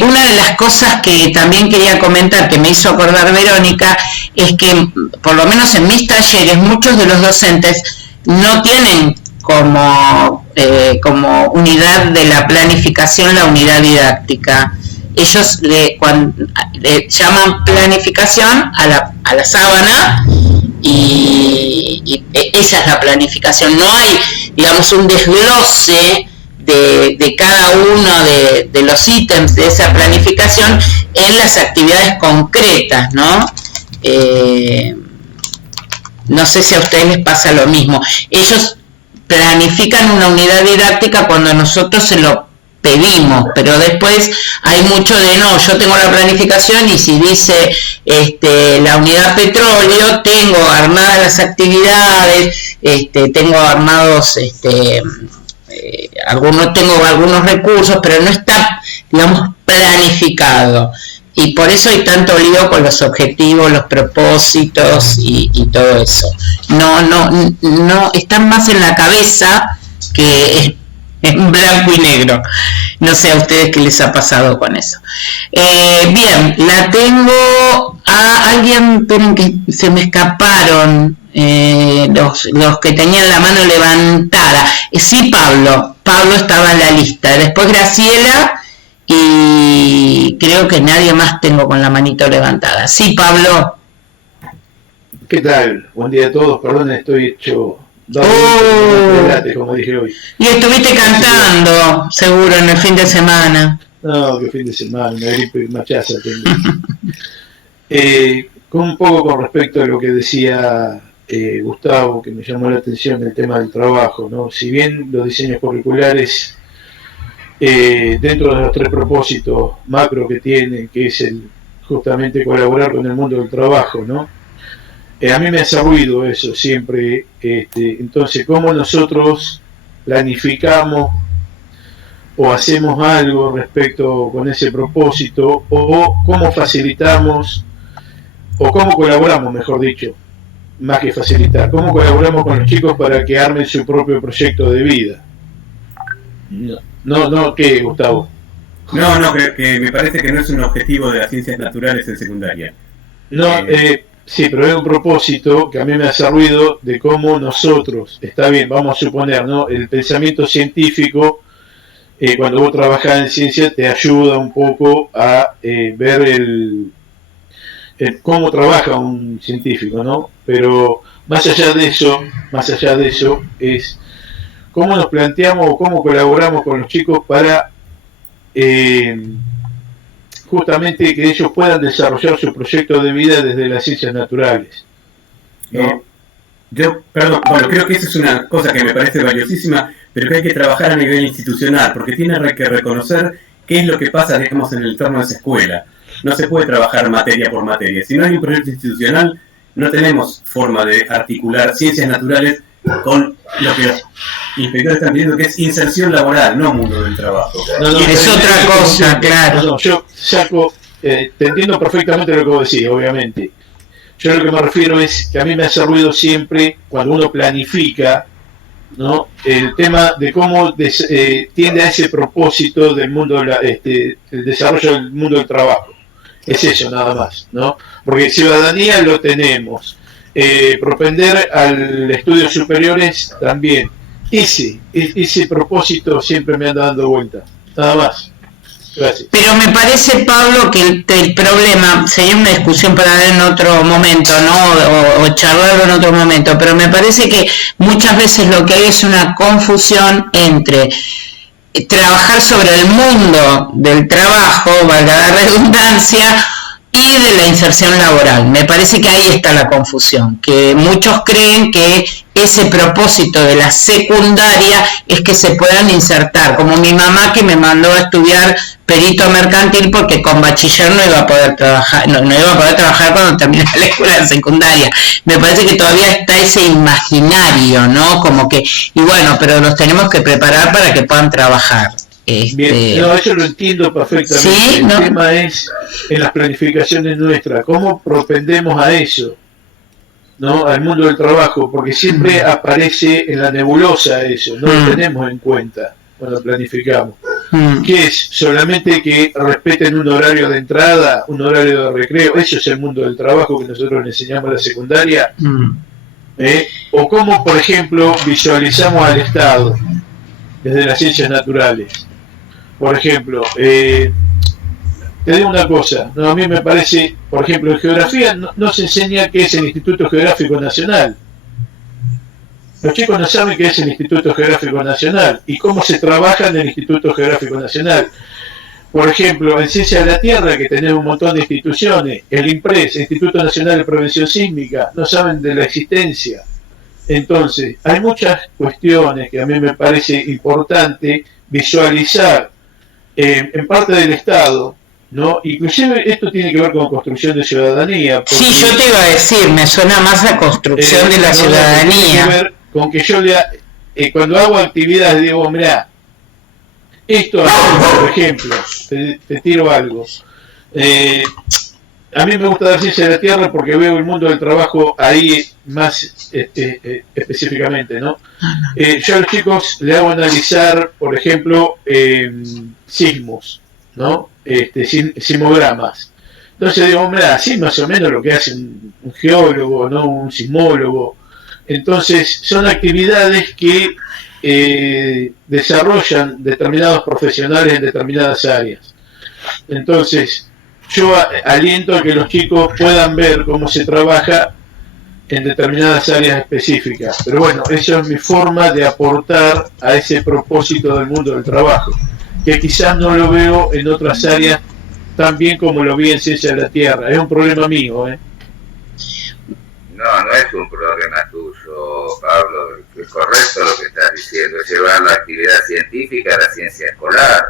Una de las cosas que también quería comentar, que me hizo acordar Verónica, es que por lo menos en mis talleres muchos de los docentes no tienen como unidad de la planificación la unidad didáctica. ellos le llaman planificación a la sábana y esa es la planificación. No hay, digamos, un desglose de cada uno de los ítems de esa planificación en las actividades concretas, ¿no? No sé si a ustedes les pasa lo mismo. Ellos planifican una unidad didáctica cuando nosotros se lo pedimos, pero después hay mucho de no, yo tengo la planificación y si dice la unidad petróleo, tengo armadas las actividades, tengo armados tengo algunos recursos, pero no está, digamos, planificado. Y por eso hay tanto lío con los objetivos, los propósitos y todo eso. No, están más en la cabeza que en blanco y negro. No sé a ustedes qué les ha pasado con eso. Bien, la tengo a alguien, esperen que se me escaparon los que tenían la mano levantada. Sí, Pablo estaba en la lista. Después Graciela y creo que nadie más tengo con la manito levantada. Sí, Pablo. ¿Qué tal? Buen día a todos. Perdón, estoy hecho... como dije hoy. Y estuviste cantando, seguro, en el fin de semana. No, que fin de semana, una gripe machaza tengo. Un poco con respecto a lo que decía Gustavo, que me llamó la atención el tema del trabajo, ¿no? Si bien los diseños curriculares, dentro de los 3 propósitos macro que tienen, que es justamente colaborar con el mundo del trabajo, ¿no? A mí me hace ruido eso siempre, entonces, ¿cómo nosotros planificamos o hacemos algo respecto con ese propósito, o cómo facilitamos, o cómo colaboramos, mejor dicho, más que facilitar, cómo colaboramos con los chicos para que armen su propio proyecto de vida? No, ¿qué, Gustavo? No, que me parece que no es un objetivo de las ciencias naturales en secundaria. Sí, pero es un propósito que a mí me hace ruido de cómo nosotros, está bien, vamos a suponer, ¿no? El pensamiento científico, cuando vos trabajás en ciencia, te ayuda un poco a ver cómo trabaja un científico, ¿no? Pero más allá de eso, es cómo nos planteamos o cómo colaboramos con los chicos para justamente que ellos puedan desarrollar su proyecto de vida desde las ciencias naturales, ¿no? Creo que eso es una cosa que me parece valiosísima, pero que hay que trabajar a nivel institucional, porque tiene que reconocer qué es lo que pasa, digamos, en el entorno de esa escuela. No se puede trabajar materia por materia. Si no hay un proyecto institucional, no tenemos forma de articular ciencias naturales con lo que los inspectores están pidiendo, que es inserción laboral, no mundo del trabajo. Es otra cosa, claro. Yo saco, te entiendo perfectamente lo que vos decís, obviamente. Yo lo que me refiero es que a mí me hace ruido siempre cuando uno planifica, ¿no? El tema de cómo tiende a ese propósito del mundo, el desarrollo del mundo del trabajo. Es eso nada más, ¿no? Porque ciudadanía lo tenemos. Propender al estudios superiores también. Ese propósito siempre me anda dando vuelta, nada más. Gracias. Pero me parece, Pablo, que el problema sería una discusión para dar en otro momento, ¿no? O charlarlo en otro momento, pero me parece que muchas veces lo que hay es una confusión entre trabajar sobre el mundo del trabajo, valga la redundancia, y de la inserción laboral. Me parece que ahí está la confusión, que muchos creen que ese propósito de la secundaria es que se puedan insertar, como mi mamá que me mandó a estudiar perito mercantil porque con bachiller no iba a poder trabajar, no iba a poder trabajar cuando termine la escuela secundaria. Me parece que todavía está ese imaginario, ¿no? Como que, y bueno, pero los tenemos que preparar para que puedan trabajar. Bien, no, eso lo entiendo perfectamente. ¿Sí? El tema es en las planificaciones nuestras, cómo propendemos a eso, ¿no? Al mundo del trabajo, porque siempre aparece en la nebulosa eso, no lo tenemos en cuenta cuando planificamos. ¿Qué es? Solamente que respeten un horario de entrada, un horario de recreo, eso es el mundo del trabajo que nosotros le enseñamos a la secundaria. O cómo, por ejemplo, visualizamos al Estado desde las ciencias naturales. Por ejemplo, te digo una cosa, no, a mí me parece, por ejemplo, en geografía no se enseña qué es el Instituto Geográfico Nacional. Los chicos no saben qué es el Instituto Geográfico Nacional y cómo se trabaja en el Instituto Geográfico Nacional. Por ejemplo, en Ciencia de la Tierra, que tenemos un montón de instituciones, el INPRES, el Instituto Nacional de Prevención Sísmica, no saben de la existencia. Entonces, hay muchas cuestiones que a mí me parece importante visualizar en parte del Estado, ¿no? Inclusive esto tiene que ver con construcción de ciudadanía. Sí, yo te iba a decir, me suena más a construcción de la ciudadanía. Tiene que ver con que yo cuando hago actividades digo, mirá, esto, por ejemplo, te tiro algo. A mí me gusta dar Ciencia de la Tierra porque veo el mundo del trabajo ahí más específicamente, ¿no? Yo a los chicos le hago analizar, por ejemplo, sismos, ¿no? Sismogramas. Entonces digo, hombre, así más o menos lo que hace un geólogo, ¿no? Un sismólogo. Entonces son actividades que desarrollan determinados profesionales en determinadas áreas. Entonces yo aliento a que los chicos puedan ver cómo se trabaja en determinadas áreas específicas. Pero bueno, eso es mi forma de aportar a ese propósito del mundo del trabajo, que quizás no lo veo en otras áreas tan bien como lo vi en Ciencia de la Tierra. Es un problema mío, ¿eh? No es un problema tuyo, Pablo. Es correcto lo que estás diciendo, es llevar la actividad científica a la ciencia escolar,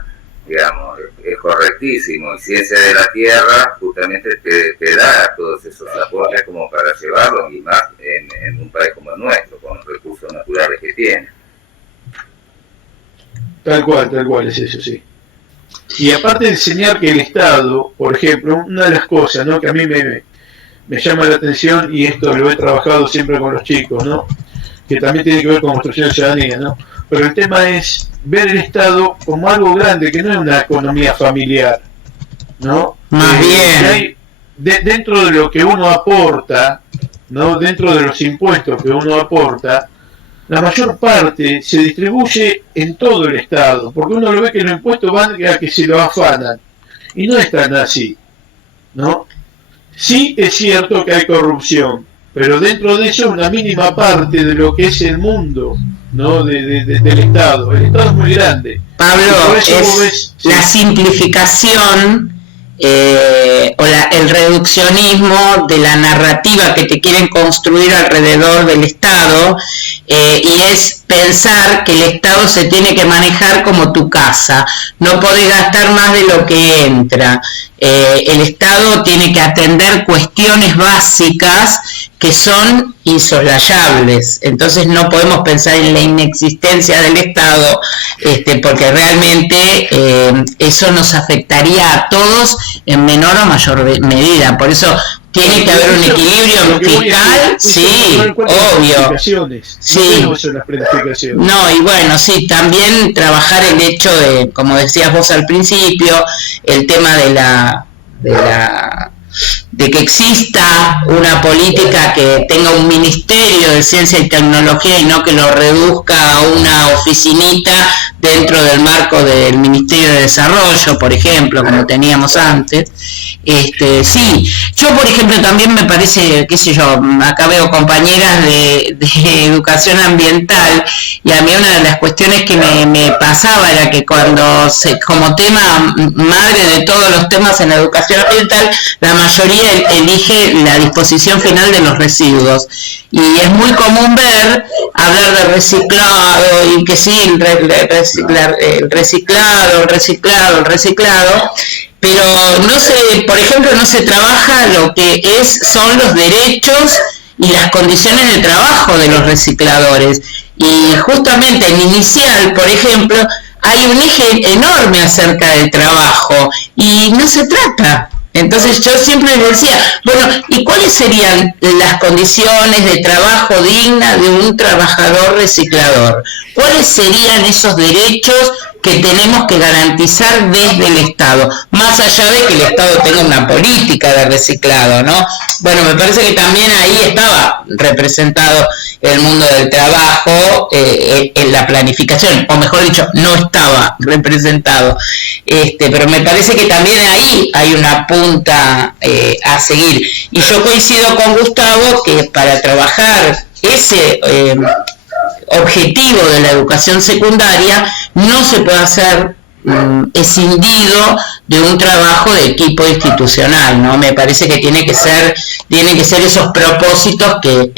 digamos, es correctísimo. Y Ciencia de la Tierra justamente te da todos esos apoyos como para llevarlo, y más en un país como el nuestro, con los recursos naturales que tiene. Tal cual es eso, sí. Y aparte de enseñar que el Estado, por ejemplo, una de las cosas, ¿no?, que a mí me llama la atención, y esto lo he trabajado siempre con los chicos, ¿no?, que también tiene que ver con construcción de ciudadanía, ¿no?, pero el tema es ver el Estado como algo grande, que no es una economía familiar, ¿no? Más bien. Hay, dentro de lo que uno aporta, ¿no?, dentro de los impuestos que uno aporta, la mayor parte se distribuye en todo el Estado, porque uno lo ve que los impuestos van a que se lo afanan, y no es tan así, ¿no? Sí es cierto que hay corrupción, pero dentro de eso es una mínima parte de lo que es el mundo, ¿no?, del Estado. El Estado es muy grande. Pablo, es la simplificación o el reduccionismo de la narrativa que te quieren construir alrededor del Estado, y es pensar que el Estado se tiene que manejar como tu casa, no podés gastar más de lo que entra. El Estado tiene que atender cuestiones básicas que son insoslayables, entonces no podemos pensar en la inexistencia del Estado, porque realmente eso nos afectaría a todos en menor o mayor medida. Por eso tiene que haber un equilibrio fiscal, sí, obvio. Sí. No, y bueno, sí, también trabajar el hecho de, como decías vos al principio, el tema de que exista una política que tenga un ministerio de ciencia y tecnología y no que lo reduzca a una oficinita dentro del marco del Ministerio de Desarrollo, por ejemplo, como teníamos antes. Sí, yo por ejemplo también me parece, qué sé yo, acá veo compañeras de educación ambiental, y a mí una de las cuestiones que me pasaba era que cuando como tema madre de todos los temas en la educación ambiental, la mayoría elige la disposición final de los residuos, y es muy común ver hablar de reciclado, y que sí, el reciclado, pero no se, por ejemplo, no se trabaja lo que son los derechos y las condiciones de trabajo de los recicladores. Y justamente en Inicial, por ejemplo, hay un eje enorme acerca del trabajo y no se trata. Entonces yo siempre les decía, bueno, ¿y cuáles serían las condiciones de trabajo digna de un trabajador reciclador? ¿Cuáles serían esos derechos que tenemos que garantizar desde el Estado, más allá de que el Estado tenga una política de reciclado, ¿no? Bueno, me parece que también ahí estaba representado el mundo del trabajo en la planificación, o mejor dicho, no estaba representado, pero me parece que también ahí hay una punta a seguir, y yo coincido con Gustavo que para trabajar ese objetivo de la educación secundaria no se puede hacer escindido de un trabajo de equipo institucional, ¿no? Me parece que tienen que ser esos propósitos que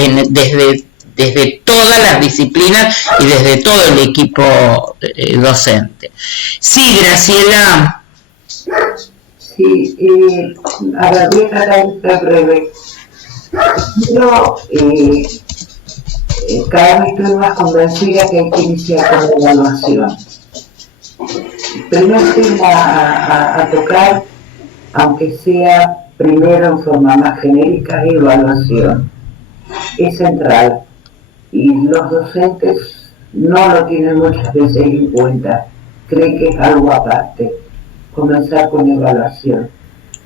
desde todas las disciplinas y desde todo el equipo docente. Sí, Graciela. Sí, a ver, voy a tratar de ser breve. Yo cada vez estoy más convencida que hay que iniciar con la evaluación. Primer tema a tocar, aunque sea primero en forma más genérica, es evaluación. Es central y los docentes no lo tienen muchas veces en cuenta, creen que es algo aparte, comenzar con evaluación.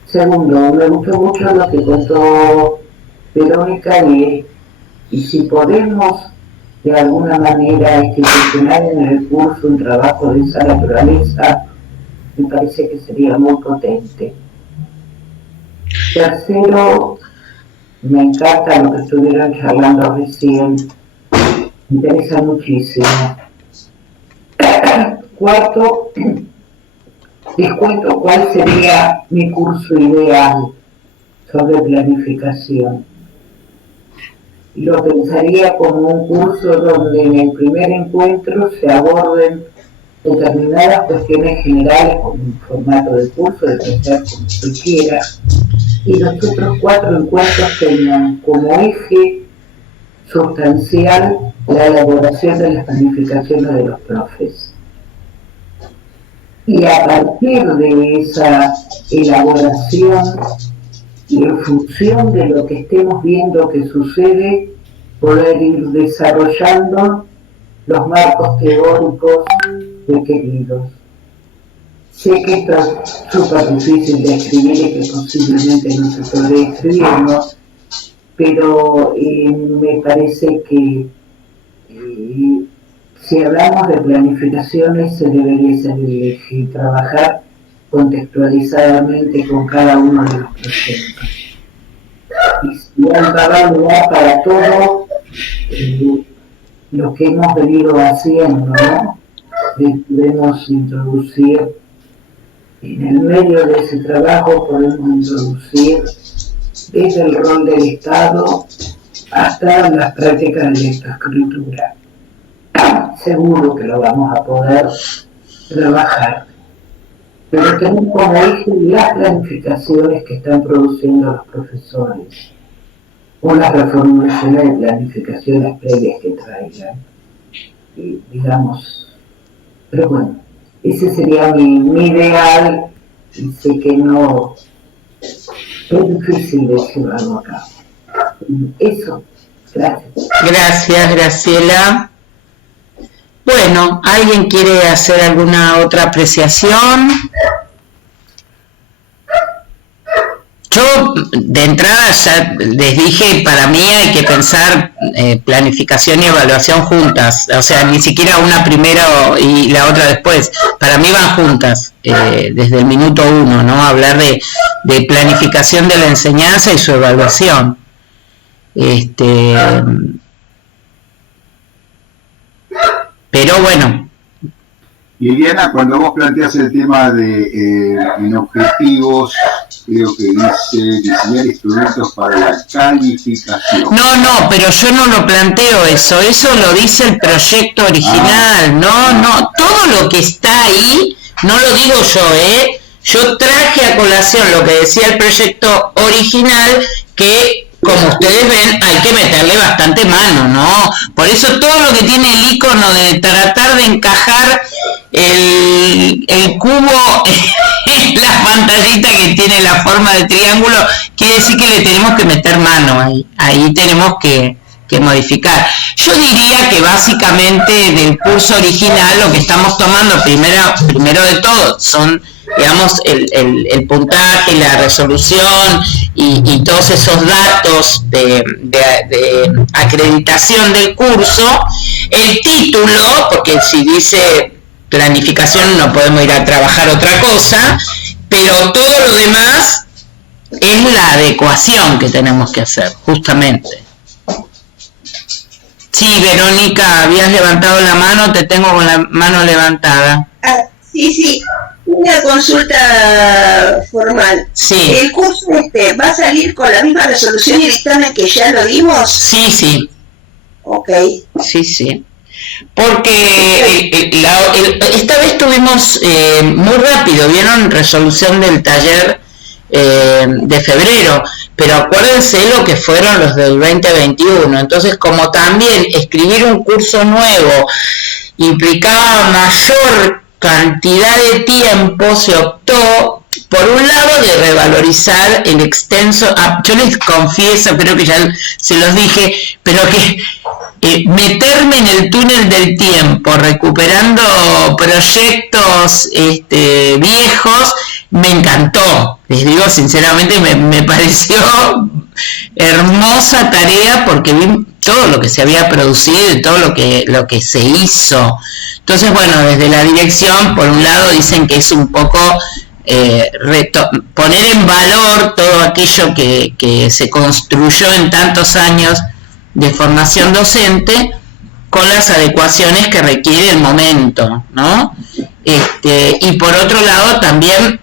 Segundo, me gustó mucho lo que contó Verónica y si podemos de alguna manera institucional en el curso un trabajo de esa naturaleza, me parece que sería muy potente. Tercero, me encanta lo que estuvieron charlando recién, me interesa muchísimo. Cuarto, les cuento cuál sería mi curso ideal sobre planificación. Lo pensaría como un curso donde en el primer encuentro se aborden determinadas cuestiones generales como un formato de curso, de pensar como se quiera, y los otros 4 encuentros tengan como eje sustancial la elaboración de las planificaciones de los profes. Y a partir de esa elaboración y en función de lo que estemos viendo que sucede, poder ir desarrollando los marcos teóricos requeridos. Sé que esto es súper difícil de escribir y que posiblemente no se puede escribir, ¿no? Pero me parece que si hablamos de planificaciones se debería salir y trabajar contextualizadamente con cada uno de los proyectos. Y si hay lugar para todo lo que hemos venido haciendo, ¿no? Podemos introducir en el medio de ese trabajo, podemos introducir desde el rol del Estado hasta las prácticas de lectoescritura. Seguro que lo vamos a poder trabajar. Pero tenemos como eje las planificaciones que están produciendo los profesores, o las reformulaciones de planificaciones previas que traigan, digamos. Pero bueno, ese sería mi ideal, y sé que no es difícil de llevarlo a cabo. Eso, gracias. Gracias, Graciela. Bueno, ¿alguien quiere hacer alguna otra apreciación? Yo, de entrada, ya les dije, para mí hay que pensar planificación y evaluación juntas. O sea, ni siquiera una primero y la otra después. Para mí van juntas, desde el minuto 1, ¿no? Hablar de planificación de la enseñanza y su evaluación. Pero bueno. Liliana, cuando vos planteas el tema de en objetivos, creo que dice diseñar instrumentos para la calificación. No, pero yo no lo planteo eso lo dice el proyecto original, no, todo lo que está ahí, no lo digo yo, yo traje a colación lo que decía el proyecto original, que como ustedes ven, hay que meterle bastante mano, ¿no? Por eso todo lo que tiene el icono de tratar de encajar el cubo en la pantallita que tiene la forma de triángulo, quiere decir que le tenemos que meter mano ahí tenemos que modificar. Yo diría que básicamente del curso original lo que estamos tomando primero de todo son, digamos, el puntaje, la resolución y todos esos datos de acreditación del curso, el título, porque si dice planificación no podemos ir a trabajar otra cosa, pero todo lo demás es la adecuación que tenemos que hacer, justamente. Sí, Verónica, habías levantado la mano, te tengo con la mano levantada. Sí, una consulta formal. Sí. ¿El curso va a salir con la misma resolución y dictamen que ya lo dimos? Sí. Ok. Sí. Porque esta vez tuvimos muy rápido, ¿vieron? Resolución del taller de febrero, pero acuérdense lo que fueron los del 2021. Entonces, como también escribir un curso nuevo implicaba mayor cantidad de tiempo, se optó por un lado de revalorizar el extenso, yo les confieso, creo que ya se los dije, pero que meterme en el túnel del tiempo recuperando proyectos viejos me encantó, les digo sinceramente, me pareció hermosa tarea porque vi todo lo que se había producido y todo lo que se hizo. Entonces, bueno, desde la dirección, por un lado, dicen que es un poco poner en valor todo aquello que se construyó en tantos años de formación docente con las adecuaciones que requiere el momento, ¿no? Y por otro lado, también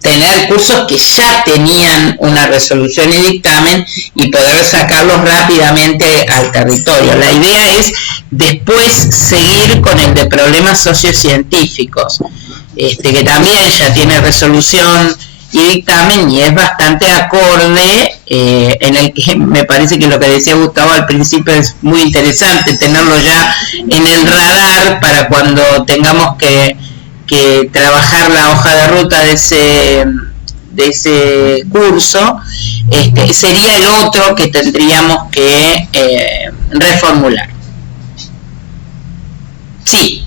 tener cursos que ya tenían una resolución y dictamen y poder sacarlos rápidamente al territorio. La idea es después seguir con el de problemas sociocientíficos, que también ya tiene resolución y dictamen y es bastante acorde, en el que me parece que lo que decía Gustavo al principio es muy interesante tenerlo ya en el radar para cuando tengamos que trabajar la hoja de ruta de ese curso. Sería el otro que tendríamos que reformular. Sí.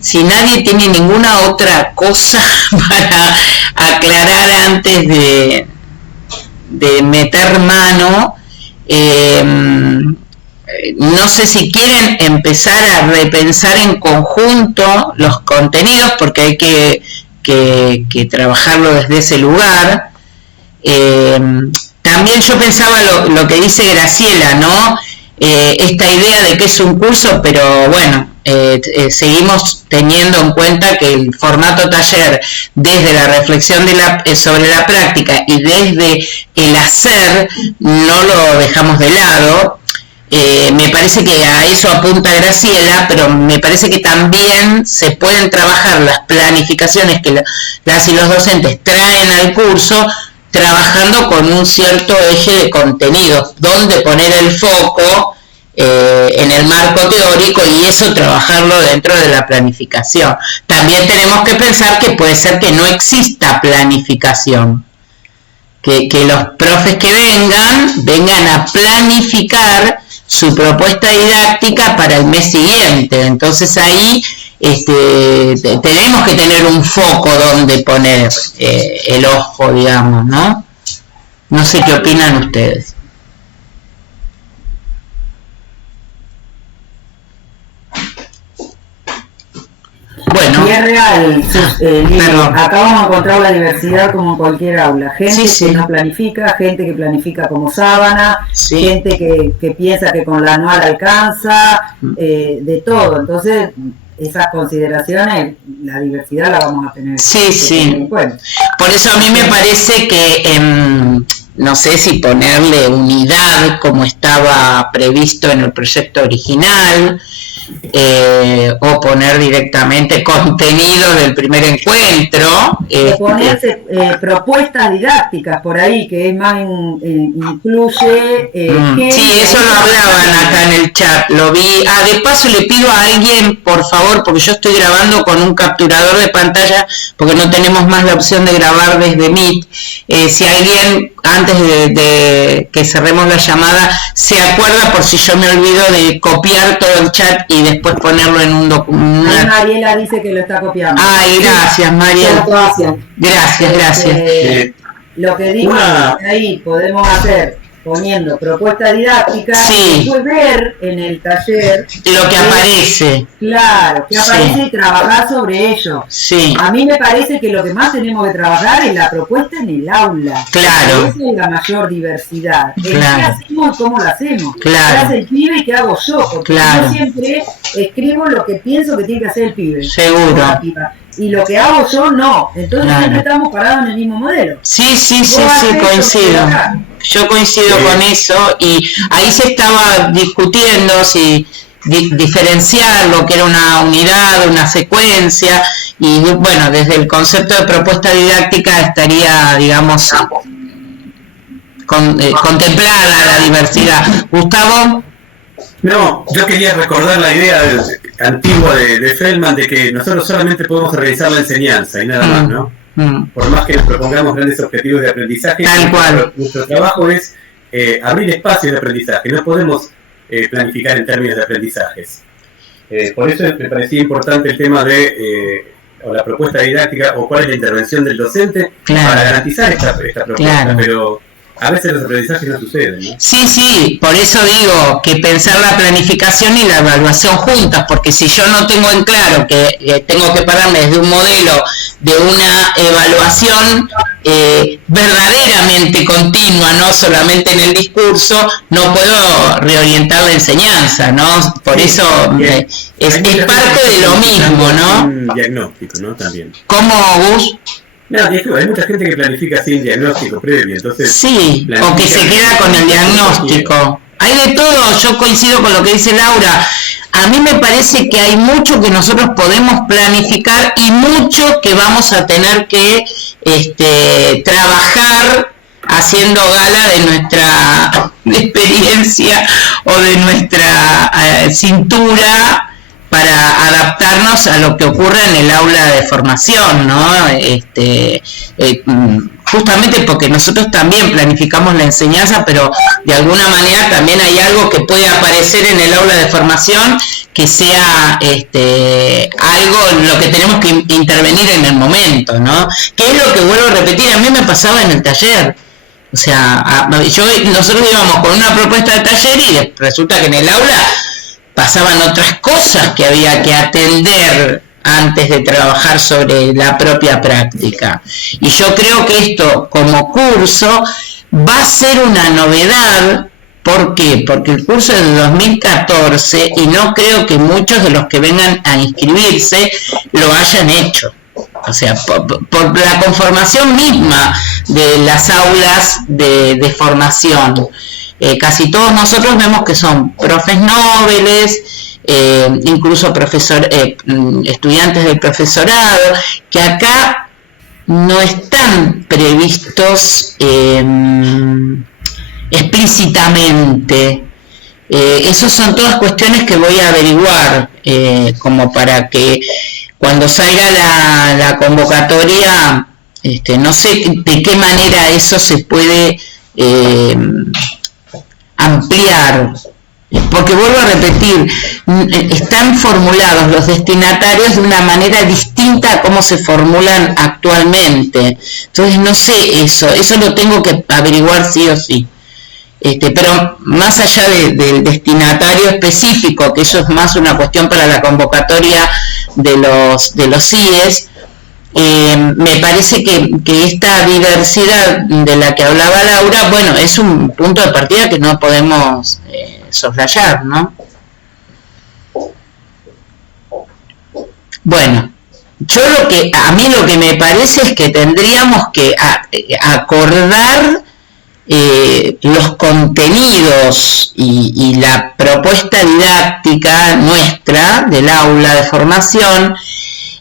Si nadie tiene ninguna otra cosa para aclarar antes de meter mano, no sé si quieren empezar a repensar en conjunto los contenidos, porque hay que trabajarlo desde ese lugar. También yo pensaba lo que dice Graciela, ¿no? Esta idea de que es un curso, pero bueno, seguimos teniendo en cuenta que el formato taller, desde la reflexión sobre la práctica y desde el hacer, no lo dejamos de lado. Me parece que a eso apunta Graciela, pero me parece que también se pueden trabajar las planificaciones que las y los docentes traen al curso, trabajando con un cierto eje de contenido, donde poner el foco en el marco teórico y eso trabajarlo dentro de la planificación. También tenemos que pensar que puede ser que no exista planificación, que los profes que vengan a planificar su propuesta didáctica para el mes siguiente. Entonces ahí tenemos que tener un foco donde poner el ojo, digamos, ¿no? No sé qué opinan ustedes. Bueno, y es real, acá vamos a encontrar la diversidad como en cualquier aula, gente que no planifica, gente que planifica como sábana, gente que piensa que con la anual alcanza, de todo. Entonces esas consideraciones, la diversidad la vamos a tener. Tener en cuenta. Por eso a mí me parece que no sé si ponerle unidad como estaba previsto en el proyecto original, o poner directamente contenido del primer encuentro. Ponerse propuestas didácticas por ahí, que es más incluye... sí, eso lo hablaban acá en el chat, lo vi. De paso le pido a alguien, por favor, porque yo estoy grabando con un capturador de pantalla, porque no tenemos más la opción de grabar desde Meet. Si alguien, antes de que cerremos la llamada, se acuerda, por si yo me olvido, de copiar todo el chat y después ponerlo en un documento. Mariela dice que lo está copiando. Ay, gracias, Mariela. Gracias. Lo que digo ahí podemos hacer poniendo propuesta didáctica y después ver en el taller lo que aparece. Claro, que aparece y trabajar sobre ello. Sí. A mí me parece que lo que más tenemos que trabajar es la propuesta en el aula. Claro. Esa es la mayor diversidad. Claro. ¿Qué hacemos y cómo lo hacemos? Claro. ¿Qué hace el pibe y qué hago yo? Porque yo siempre escribo lo que pienso que tiene que hacer el pibe. Seguro. Y lo que hago yo no. Entonces siempre estamos parados en el mismo modelo. Sí, coincido. Yo coincido con eso, y ahí se estaba discutiendo si diferenciar lo que era una unidad, una secuencia, y bueno, desde el concepto de propuesta didáctica estaría, digamos, contemplada la diversidad. Gustavo. No, yo quería recordar la idea antigua de Feldman de que nosotros solamente podemos realizar la enseñanza y nada más, ¿no? Por más que nos propongamos grandes objetivos de aprendizaje, nuestro trabajo es abrir espacios de aprendizaje. No podemos planificar en términos de aprendizajes. Por eso me parecía importante el tema de o la propuesta didáctica o cuál es la intervención del docente para garantizar esta propuesta, pero a veces los aprendizajes no suceden, ¿no? Sí, por eso digo que pensar la planificación y la evaluación juntas, porque si yo no tengo en claro que tengo que pararme desde un modelo de una evaluación verdaderamente continua, no solamente en el discurso, no puedo reorientar la enseñanza, ¿no? Por eso es parte de lo mismo, ¿no? Un diagnóstico, ¿no? También. ¿Cómo, Gus? No, hay mucha gente que planifica sin diagnóstico previo, entonces... Sí, o que se queda con el diagnóstico. Hay de todo, yo coincido con lo que dice Laura. A mí me parece que hay mucho que nosotros podemos planificar y mucho que vamos a tener que trabajar haciendo gala de nuestra experiencia o de nuestra cintura para adaptarnos a lo que ocurre en el aula de formación, ¿no? Justamente porque nosotros también planificamos la enseñanza, pero de alguna manera también hay algo que puede aparecer en el aula de formación que sea algo en lo que tenemos que intervenir en el momento, ¿no? Que es lo que vuelvo a repetir, a mí me pasaba en el taller. O sea, nosotros íbamos con una propuesta de taller y resulta que en el aula pasaban otras cosas que había que atender antes de trabajar sobre la propia práctica. Y yo creo que esto como curso va a ser una novedad. ¿Por qué? Porque el curso es de 2014 y no creo que muchos de los que vengan a inscribirse lo hayan hecho. O sea, por la conformación misma de las aulas de formación. Casi todos nosotros vemos que son profes nobles, incluso estudiantes del profesorado, que acá no están previstos explícitamente. Esas son todas cuestiones que voy a averiguar, como para que cuando salga la convocatoria, no sé de qué manera eso se puede ampliar, porque vuelvo a repetir, están formulados los destinatarios de una manera distinta a cómo se formulan actualmente. Entonces no sé eso lo tengo que averiguar sí o sí. Pero más allá del destinatario específico, que eso es más una cuestión para la convocatoria de los CIES, me parece que esta diversidad de la que hablaba Laura, bueno, es un punto de partida que no podemos soslayar, ¿no? Bueno, a mí lo que me parece es que tendríamos que acordar los contenidos y la propuesta didáctica nuestra del aula de formación,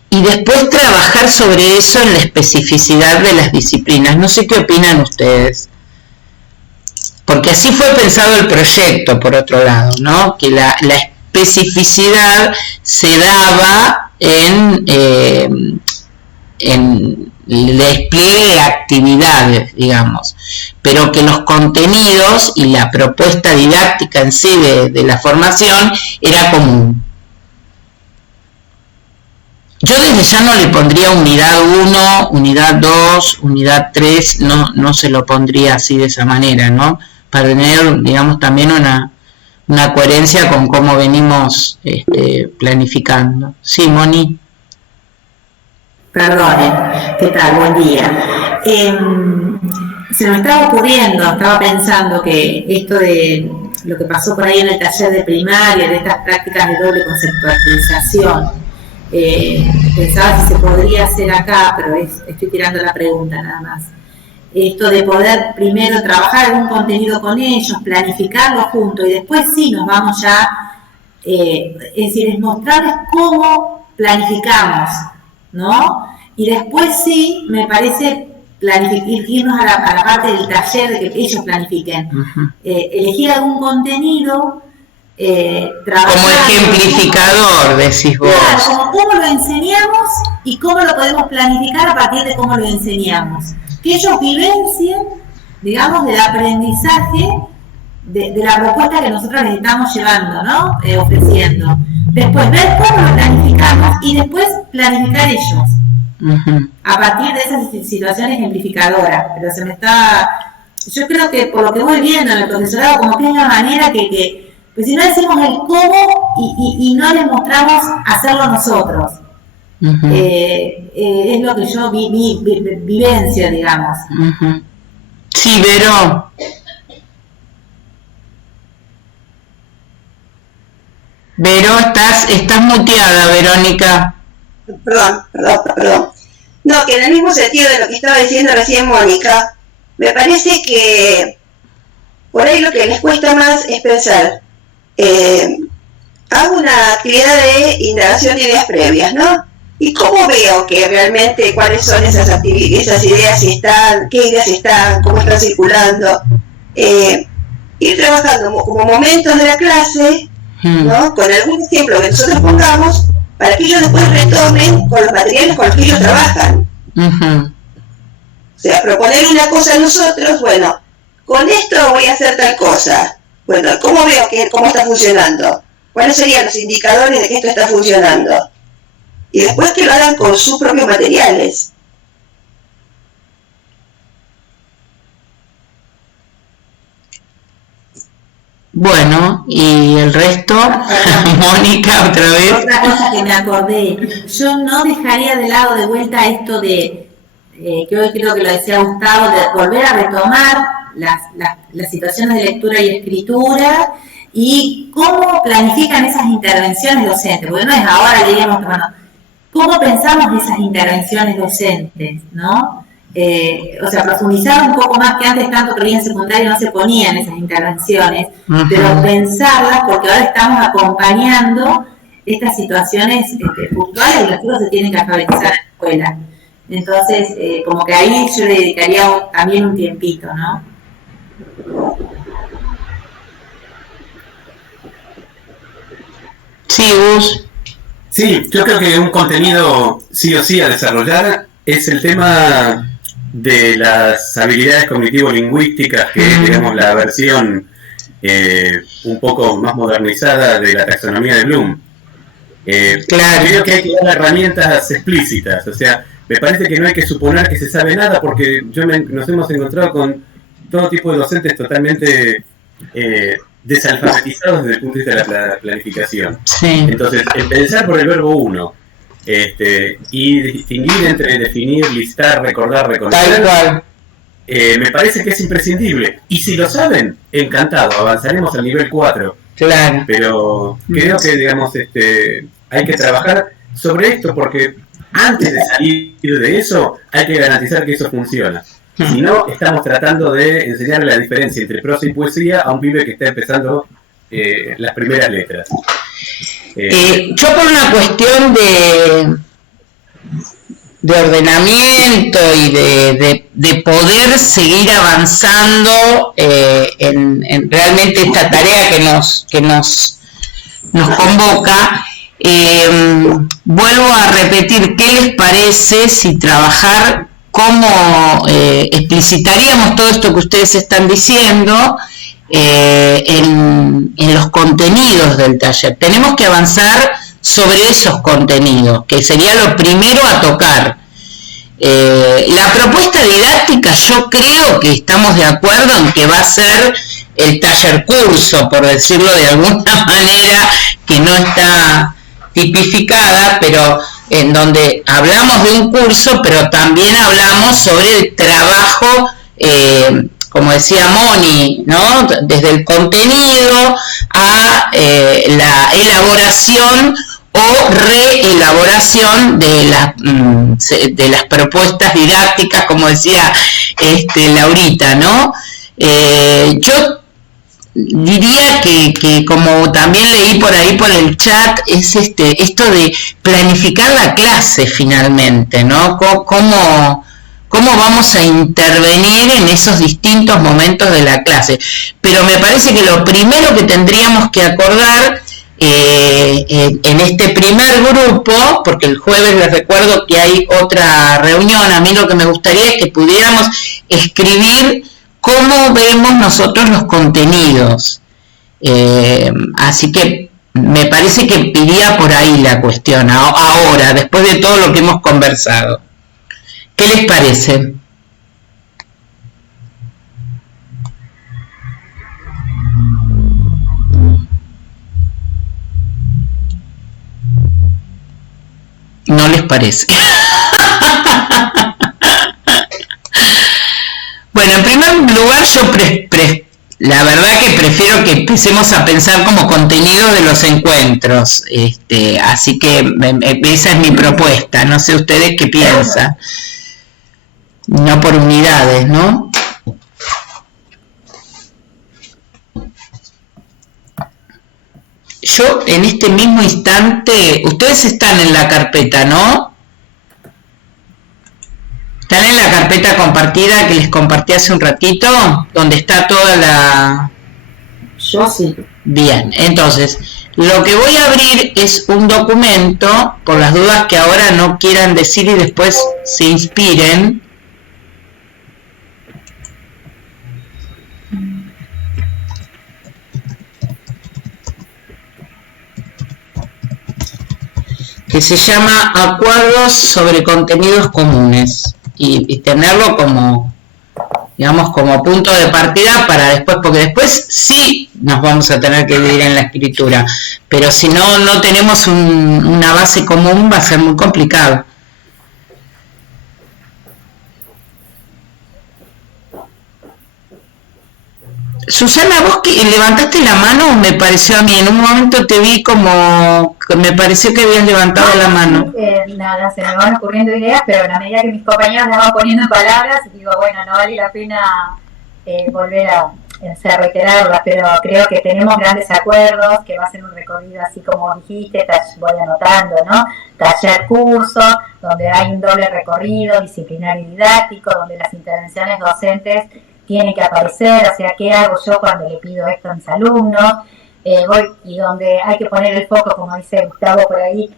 y después trabajar sobre eso en la especificidad de las disciplinas. No sé qué opinan ustedes, porque así fue pensado el proyecto, por otro lado, ¿no? Que la especificidad se daba en el despliegue de actividades, digamos, pero que los contenidos y la propuesta didáctica en sí de la formación era común. Yo desde ya no le pondría unidad 1, unidad 2, unidad 3, no se lo pondría así de esa manera, ¿no? Para tener, digamos, también una coherencia con cómo venimos planificando. Sí, Moni. Perdonen, ¿qué tal? Buen día. Se me estaba ocurriendo, estaba pensando que esto de lo que pasó por ahí en el taller de primaria, de estas prácticas de doble conceptualización, pensaba si se podría hacer acá, pero estoy tirando la pregunta nada más. Esto de poder primero trabajar algún contenido con ellos, planificarlo juntos y después sí nos vamos ya, es decir, es mostrarles cómo planificamos, ¿no? Y después sí, me parece irnos a la parte del taller de que ellos planifiquen. Elegir algún contenido, trabajar... Como ejemplificador, decís vos. Claro, como cómo lo enseñamos y cómo lo podemos planificar a partir de cómo lo enseñamos. Que ellos vivencien, digamos, del aprendizaje de la propuesta que nosotros les estamos llevando, ¿no? Ofreciendo. Después ver cómo lo planificamos y después planificar ellos. A partir de esas situaciones ejemplificadoras. Pero se me está... Yo creo que por lo que voy viendo en el profesorado, como que es la manera que pues si no decimos el cómo y no les mostramos hacerlo nosotros. Es lo que yo vivencia, digamos. Sí, Vero. Vero, estás muteada, Verónica. Perdón. No, que en el mismo sentido de lo que estaba diciendo recién Mónica, me parece que por ahí lo que les cuesta más es pensar, hago una actividad de indagación de ideas previas, ¿no? ¿Y cómo veo que realmente cuáles son esas ideas, si están, qué ideas están, cómo están circulando? Ir trabajando como momentos de la clase, ¿no? Con algún ejemplo que nosotros pongamos, para que ellos después retomen con los materiales con los que ellos trabajan. O sea, proponer una cosa a nosotros, bueno, con esto voy a hacer tal cosa. Bueno, ¿cómo veo cómo está funcionando? ¿Cuáles serían los indicadores de que esto está funcionando? Y después que lo hagan con sus propios materiales. Bueno, y el resto, Mónica, otra vez. Otra cosa que me acordé, yo no dejaría de lado de vuelta esto de, que hoy creo que lo decía Gustavo, de volver a retomar las situaciones de lectura y escritura y cómo planifican esas intervenciones docentes, porque no es ahora diríamos que, bueno, cómo pensamos esas intervenciones docentes, ¿no? O sea, profundizar un poco más, que antes tanto que en secundaria no se ponían esas intervenciones, pero pensarlas, porque ahora estamos acompañando estas situaciones puntuales y los chicos se tienen que alfabetizar en la escuela. Entonces, como que ahí yo le dedicaría también un tiempito, ¿no? Sí, Gus. Sí, yo creo que un contenido sí o sí a desarrollar es el tema de las habilidades cognitivo-lingüísticas, que es, digamos, la versión un poco más modernizada de la taxonomía de Bloom. Claro. Creo que hay que dar herramientas explícitas, o sea, me parece que no hay que suponer que se sabe nada, porque nos hemos encontrado con todo tipo de docentes totalmente desalfabetizados desde el punto de vista de la planificación. Sí. Entonces, empezar por el verbo uno, y distinguir entre definir, listar, recordar, reconocer, me parece que es imprescindible. Y si lo saben, encantado, avanzaremos al nivel 4. Claro. Pero creo que, digamos, hay que trabajar sobre esto, porque antes de salir de eso, hay que garantizar que eso funciona. Si no, estamos tratando de enseñarle la diferencia entre prosa y poesía a un pibe que está empezando las primeras letras. Yo por una cuestión de ordenamiento y de poder seguir avanzando en realmente esta tarea que nos convoca, vuelvo a repetir, ¿qué les parece si trabajar cómo explicitaríamos todo esto que ustedes están diciendo en los contenidos del taller? Tenemos que avanzar sobre esos contenidos, que sería lo primero a tocar. La propuesta didáctica, yo creo que estamos de acuerdo en que va a ser el taller curso, por decirlo de alguna manera, que no está tipificada, pero en donde hablamos de un curso, pero también hablamos sobre el trabajo, como decía Moni, ¿no? Desde el contenido a la elaboración o reelaboración de las propuestas didácticas, como decía Laurita, ¿no? Yo diría que como también leí por ahí por el chat, es esto de planificar la clase finalmente, ¿no? ¿Cómo vamos a intervenir en esos distintos momentos de la clase? Pero me parece que lo primero que tendríamos que acordar en este primer grupo, porque el jueves les recuerdo que hay otra reunión, a mí lo que me gustaría es que pudiéramos escribir cómo vemos nosotros los contenidos. Así que me parece que iría por ahí la cuestión, ahora, después de todo lo que hemos conversado. ¿Qué les parece? ¿No les parece? Bueno, en primer lugar, yo la verdad que prefiero que empecemos a pensar como contenido de los encuentros, así que esa es mi propuesta, no sé ustedes qué piensan, no por unidades, ¿no? Yo en este mismo instante, ustedes están en la carpeta, ¿no? ¿Están en la carpeta compartida que les compartí hace un ratito? Donde está toda la... Yo sí. Bien, entonces, lo que voy a abrir es un documento, por las dudas que ahora no quieran decir y después se inspiren. Que se llama Acuerdos sobre Contenidos Comunes, y tenerlo como, digamos, como punto de partida para después, porque después sí nos vamos a tener que dividir en la escritura, pero si no tenemos una base común va a ser muy complicado. Susana, vos que levantaste la mano, me pareció a mí, en un momento te vi como que me pareció que habías levantado la mano. Nada, se me van ocurriendo ideas, pero a la medida que mis compañeros las van poniendo palabras, digo, bueno, no vale la pena volver a reiterarlas, pero creo que tenemos grandes acuerdos, que va a ser un recorrido así como dijiste, voy anotando, ¿no? Taller curso, donde hay un doble recorrido, disciplinario y didáctico, donde las intervenciones docentes tiene que aparecer, o sea, ¿qué hago yo cuando le pido esto a mis alumnos? Y donde hay que poner el foco, como dice Gustavo por ahí,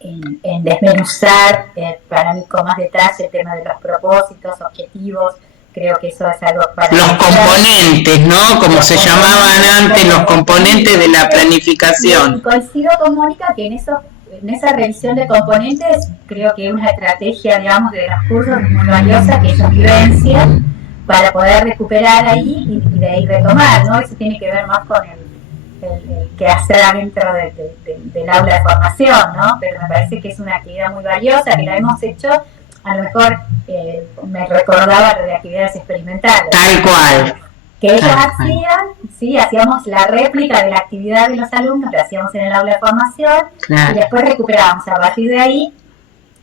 en desmenuzar para mí con más detalle el tema de los propósitos, objetivos. Creo que eso es algo para... Los componentes, ¿no? Como se llamaban antes, los componentes de la planificación. Y coincido con Mónica que en esa revisión de componentes, creo que una estrategia, digamos, de los cursos es muy valiosa, que ellos vivencian, para poder recuperar ahí y de ahí retomar, ¿no? Eso tiene que ver más con el que hacer dentro del aula de formación, ¿no? Pero me parece que es una actividad muy valiosa, que la hemos hecho, a lo mejor me recordaba de actividades experimentales. Tal cual. Que ellos hacían, sí, hacíamos la réplica de la actividad de los alumnos, la hacíamos en el aula de formación, claro, y después recuperábamos a partir de ahí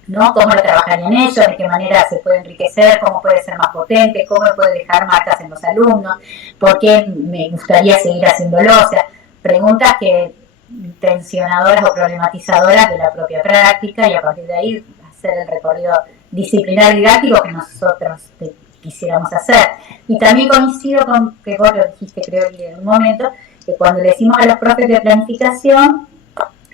¿no? ¿Cómo lo trabajarían ellos? ¿De qué manera se puede enriquecer? ¿Cómo puede ser más potente? ¿Cómo puede dejar marcas en los alumnos? ¿Por qué me gustaría seguir haciéndolo? O sea, preguntas que tensionadoras o problematizadoras de la propia práctica, y a partir de ahí hacer el recorrido disciplinar didáctico que nosotros quisiéramos hacer. Y también coincido con que vos lo dijiste, creo, en un momento, que cuando le decimos a los profes de planificación,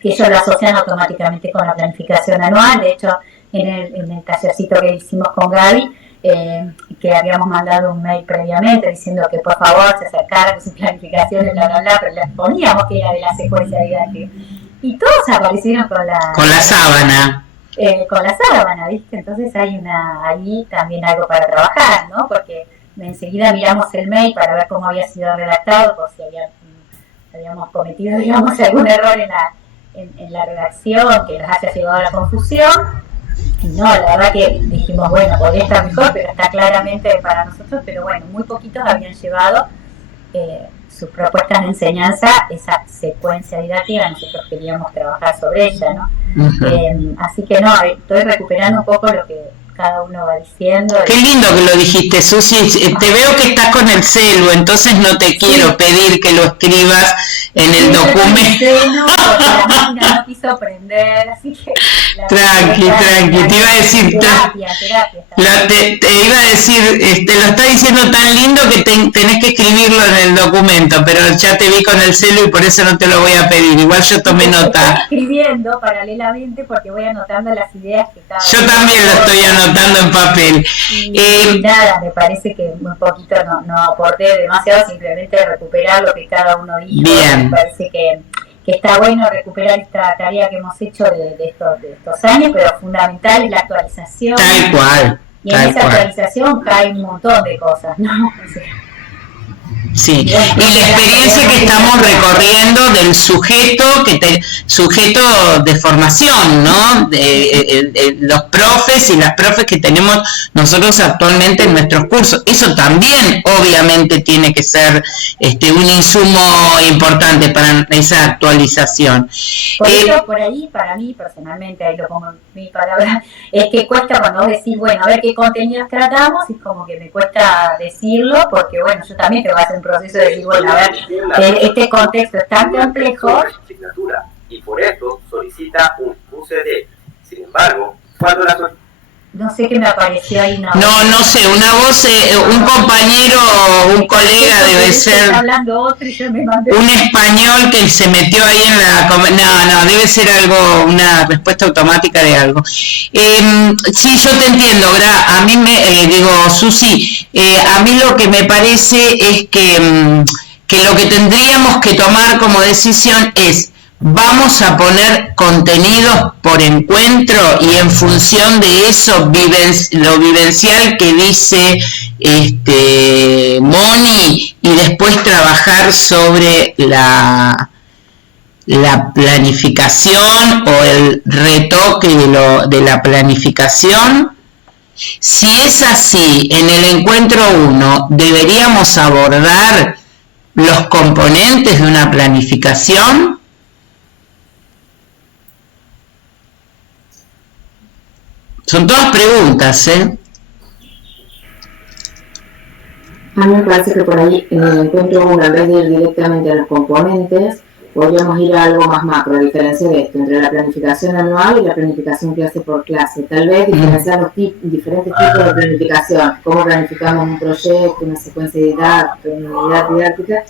que ellos lo asocian automáticamente con la planificación anual. De hecho, en el tallercito que hicimos con Gaby, que habíamos mandado un mail previamente diciendo que por favor se acercaran a su planificación, bla, bla, bla, pero les poníamos que era de la secuencia didáctica. Y todos aparecieron con la sábana. Con la sábana, ¿viste? Entonces hay ahí también algo para trabajar, ¿no? Porque enseguida miramos el mail para ver cómo había sido redactado, por si habíamos cometido, digamos, algún error en la redacción que nos haya llevado a la confusión. Y no, la verdad que dijimos, bueno, podría estar mejor, pero está claramente para nosotros, pero bueno, muy poquitos habían llevado sus propuestas de enseñanza, esa secuencia didáctica, nosotros queríamos trabajar sobre ella, ¿no? Uh-huh. Así que no, estoy recuperando un poco lo que cada uno va diciendo. Qué lindo que lo dijiste, Susi. Te veo que estás con el celu, entonces no te quiero pedir que lo escribas en el documento. Porque la máquina no quiso prender, así que... Tranqui, te iba a decir... Te iba a decir, lo está diciendo tan lindo que tenés que escribirlo en el documento, pero ya te vi con el celu y por eso no te lo voy a pedir. Igual yo tomé nota. Estoy escribiendo paralelamente porque voy anotando las ideas que cada Yo también lo estoy anotando en papel. Y nada, me parece que un poquito no aporté demasiado, simplemente recuperar lo que cada uno dijo. Bien. Me parece que está bueno recuperar esta tarea que hemos hecho de estos años, pero fundamental es la actualización. Tal cual. Y en esa actualización cae un montón de cosas, ¿no? O sea, sí, y la experiencia que estamos recorriendo del sujeto de formación, ¿no? Los profes y las profes que tenemos nosotros actualmente en nuestros cursos. Eso también obviamente tiene que ser un insumo importante para esa actualización. Por eso, por ahí, para mí personalmente, ahí lo pongo en mi palabra, es que cuesta cuando vos decís, bueno, a ver qué contenidos tratamos, y como que me cuesta decirlo, porque bueno, yo también tengo que hacer un proceso de decir, bueno, a ver, este contexto es tan complejo. Y por eso solicita un UCD. Sin embargo, cuando la no sé qué me apareció ahí. No sé, una voz, un compañero, un colega debe ser un español que se metió ahí en la... No, debe ser algo, una respuesta automática de algo. Sí, yo te entiendo, a mí Susi, a mí lo que me parece es que lo que tendríamos que tomar como decisión es: vamos a poner contenidos por encuentro y en función de eso lo vivencial que dice Moni, y después trabajar sobre la planificación o el retoque de la planificación. Si es así, en el encuentro 1 deberíamos abordar los componentes de una planificación. Son todas preguntas, ¿eh? A mí me parece que por ahí en el encuentro 1, en vez de ir directamente a los componentes, podríamos ir a algo más macro, a diferencia de esto, entre la planificación anual y la planificación clase por clase. Tal vez diferenciar los diferentes tipos de planificación, cómo planificamos un proyecto, una secuencia didáctica, una unidad didáctica.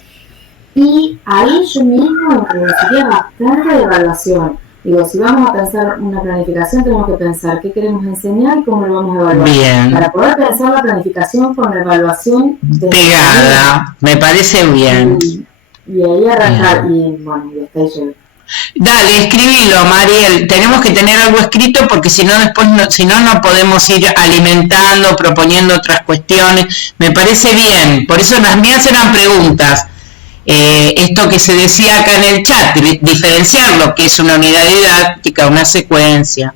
Y ahí yo mismo introduciría bastante de evaluación. Digo, si vamos a pensar una planificación, tenemos que pensar qué queremos enseñar y cómo lo vamos a evaluar. Bien. Para poder pensar la planificación con la evaluación pegada, me parece bien. Y ahí arrancar, y bueno, y está ahí. Dale, escribilo, Mariel. Tenemos que tener algo escrito porque si no después no podemos ir alimentando, proponiendo otras cuestiones. Me parece bien. Por eso las mías eran preguntas. Esto que se decía acá en el chat, diferenciar lo que es una unidad didáctica, una secuencia.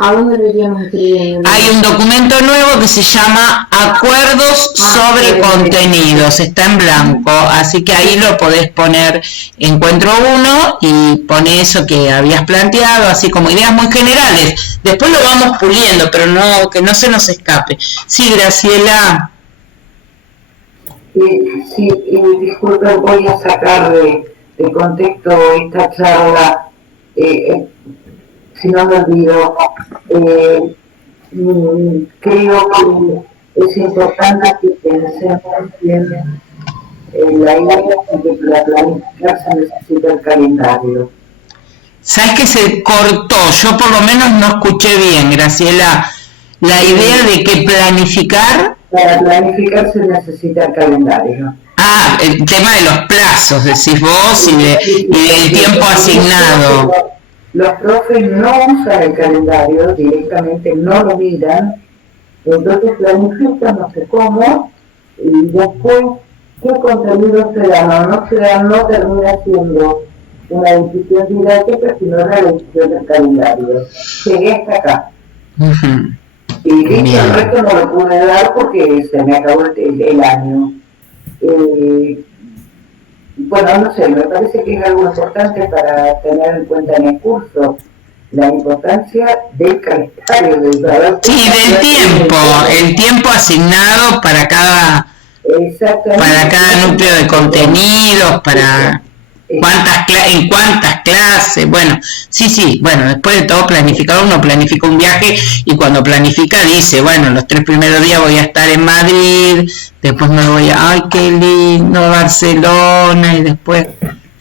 ¿A dónde lo iríamos escribiendo? Hay un documento nuevo que se llama Acuerdos sobre Contenidos, está en blanco, así que ahí lo podés poner encuentro 1 y pone eso que habías planteado, así como ideas muy generales. Después lo vamos puliendo, pero no, que no se nos escape. Sí, Graciela. Sí, disculpen, voy a sacar de contexto esta charla, si no me olvido. Creo que es importante que pensemos bien la idea de que para planificar se necesita el calendario. ¿Sabes que se cortó? Yo por lo menos no escuché bien, Graciela. La idea de que planificar... Para planificar se necesita el calendario. Ah, el tema de los plazos, decís vos, y del tiempo asignado. Los profes no usan el calendario, directamente no lo miran, entonces planifican no sé cómo, y después qué contenido se dan o no se dan, no termina siendo una decisión didáctica, sino una decisión del calendario. Llegué hasta acá. Y dicho, el resto no lo pude dar porque se me acabó el año. Bueno, no sé, me parece que es algo importante para tener en cuenta en el curso, la importancia del calendario, del trabajo. Sí, del tiempo, el tiempo asignado para cada núcleo de contenidos, para en cuántas clases, bueno, sí, bueno, después de todo planificar, uno planifica un viaje y cuando planifica dice, bueno, los 3 primeros días voy a estar en Madrid, después me voy a, ay, qué lindo, Barcelona, y después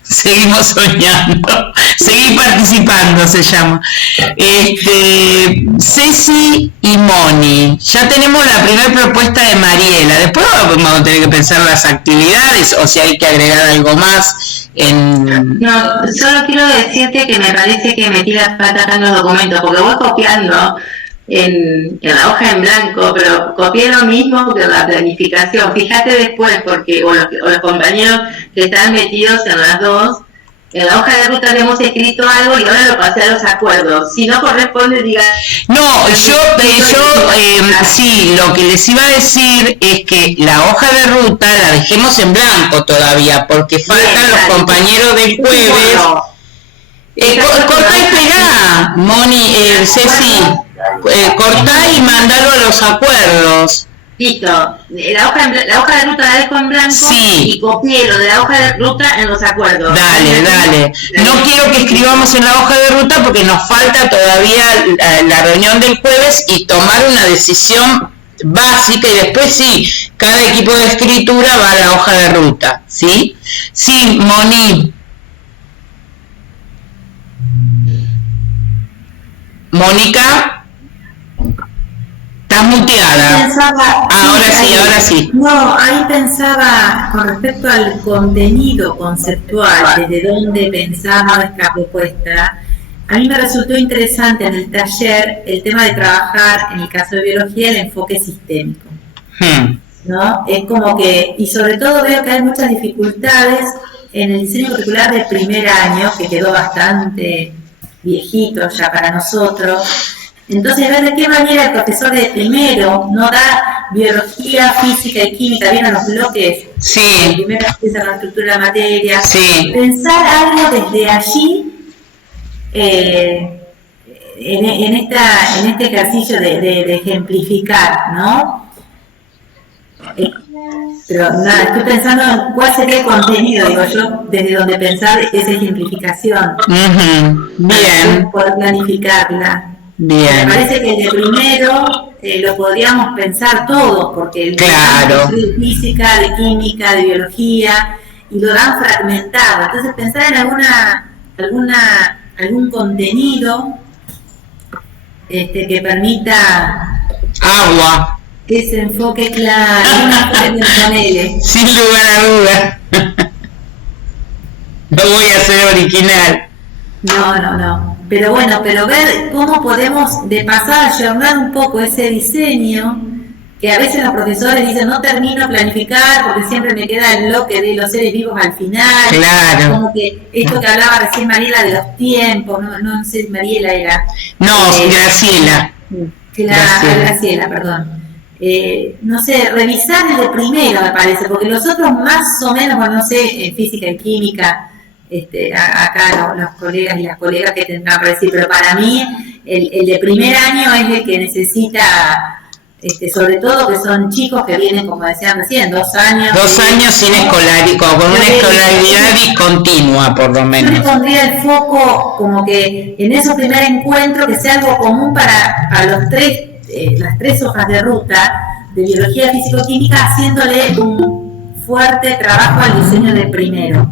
seguimos soñando, seguir participando se llama. Ceci y Moni, ya tenemos la primera propuesta de Mariela, después vamos a tener que pensar las actividades o si hay que agregar algo más. No, solo quiero decirte que me parece que metí las patas en los documentos, porque voy copiando en la hoja en blanco, pero copié lo mismo que la planificación. Fíjate después, porque o los compañeros que están metidos en las dos, en la hoja de ruta hemos escrito algo y ahora lo pasé a los acuerdos. Si no corresponde, diga... No, yo sí, lo que les iba a decir es que la hoja de ruta la dejemos en blanco todavía, porque faltan los compañeros del jueves. Cortá y pegá, Moni, Ceci, cortá y mandalo a los acuerdos. Listo, la hoja de ruta la dejo en blanco y copié lo de la hoja de ruta en los acuerdos. Dale. No quiero que escribamos en la hoja de ruta porque nos falta todavía la reunión del jueves y tomar una decisión básica y después sí, cada equipo de escritura va a la hoja de ruta, ¿sí? Sí, Moni. Mónica. Estás muteada. Ahora sí. No, ahí pensaba con respecto al contenido conceptual, desde dónde pensaba nuestra propuesta. A mí me resultó interesante en el taller el tema de trabajar, en el caso de biología, el enfoque sistémico. ¿No? Es como que, y sobre todo veo que hay muchas dificultades en el diseño curricular del primer año, que quedó bastante viejito ya para nosotros. Entonces, ver de qué manera el profesor de primero no da biología, física y química, ¿vieron los bloques? Sí. Primero empieza la estructura de la materia. Sí. Pensar algo desde allí, en este ejercicio de ejemplificar, ¿no? Pero nada, estoy pensando en cuál sería el contenido, digo yo, desde donde pensar esa ejemplificación. Bien. Poder planificarla. Bien. Me parece que el de primero lo podríamos pensar todo, porque el de física, de química, de biología, y lo dan fragmentado. Entonces pensar en algún contenido que permita agua, que se enfoque claro, sin lugar a duda. No voy a ser original. No. Pero bueno, ver cómo podemos de pasar a ayornar un poco ese diseño que a veces los profesores dicen no termino de planificar porque siempre me queda el bloque de los seres vivos al final. Claro. Como que esto que hablaba recién Mariela de los tiempos, no sé si Mariela era. No, Graciela. Graciela, perdón. No sé, revisar el de primero me parece, porque los otros más o menos, bueno, no sé, en física y química, acá los colegas y las colegas que tendrán para decir, pero para mí el de primer año es el que necesita, sobre todo que son chicos que vienen, como decían recién, 2 años. 2 años sin escolar, con una escolaridad discontinua, por lo menos. Yo le pondría el foco como que en esos primer encuentros que sea algo común para los las 3 hojas de ruta de biología físico-química, haciéndole un fuerte trabajo al diseño del primero.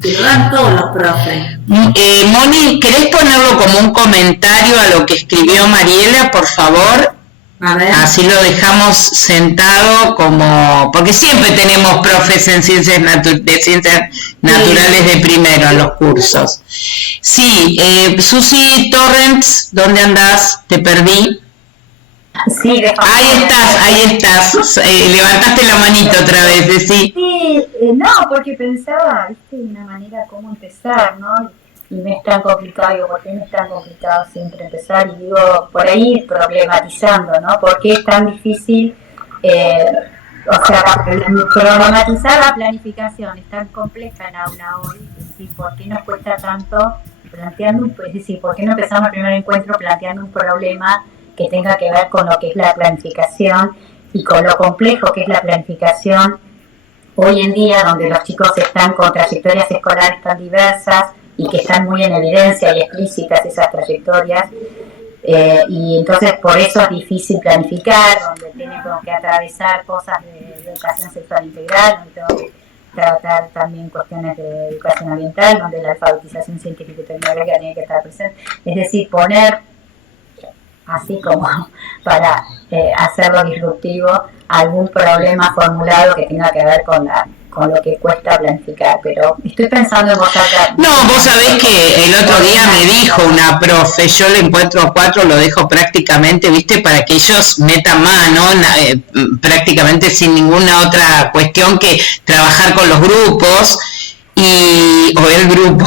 Que lo dan todos los profes. Moni, ¿querés ponerlo como un comentario a lo que escribió Mariela, por favor? A ver. Así lo dejamos sentado porque siempre tenemos profes en ciencias naturales de primero en los cursos. Sí, Susi Torrents, ¿dónde andás? Te perdí. Sí, ahí estás. Levantaste la manito otra vez, sí. Sí, no, porque pensaba, viste, de una manera cómo empezar, ¿no? Y me es tan complicado, digo, ¿por qué me es tan complicado siempre empezar? Y digo, por ahí problematizando, ¿no? ¿Por qué es tan difícil, problematizar la planificación? Es tan compleja en aula hoy, es decir, ¿por qué nos cuesta tanto planteando, es decir, por qué no empezamos el primer encuentro planteando un problema que tenga que ver con lo que es la planificación y con lo complejo que es la planificación hoy en día, donde los chicos están con trayectorias escolares tan diversas y que están muy en evidencia y explícitas esas trayectorias, y entonces por eso es difícil planificar, donde tienen como que atravesar cosas de educación sexual integral, donde tengo que tratar también cuestiones de educación ambiental, donde la alfabetización científica y tecnológica tiene que estar presente, es decir, poner así como para hacerlo disruptivo, algún problema formulado que tenga que ver con lo que cuesta planificar, pero estoy pensando en vos acá. No, vos sabés que el otro día me dijo una profe, yo le encuentro 4, lo dejo prácticamente, viste, para que ellos metan mano, prácticamente sin ninguna otra cuestión que trabajar con los grupos, o el grupo,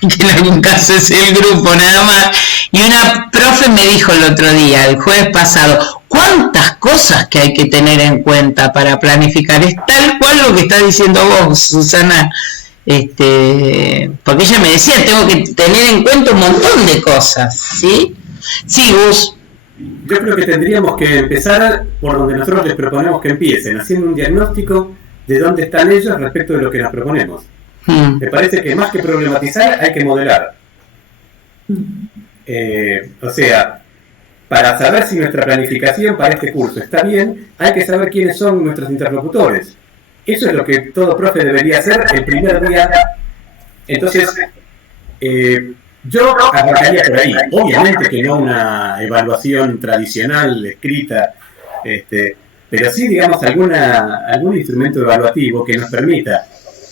porque en algún caso es el grupo nada más. Y una profe me dijo el otro día, el jueves pasado, cuántas cosas que hay que tener en cuenta para planificar. Es tal cual lo que estás diciendo vos, Susana. Porque ella me decía, tengo que tener en cuenta un montón de cosas, ¿sí? Sí, Gus. Yo creo que tendríamos que empezar por donde nosotros les proponemos que empiecen, haciendo un diagnóstico de dónde están ellos respecto de lo que nos proponemos. Me parece que más que problematizar hay que modelar. O sea, para saber si nuestra planificación para este curso está bien, hay que saber quiénes son nuestros interlocutores. Eso es lo que todo profe debería hacer el primer día. Entonces, yo arrancaría por ahí. Obviamente que no una evaluación tradicional, escrita, pero sí, digamos, algún instrumento evaluativo que nos permita,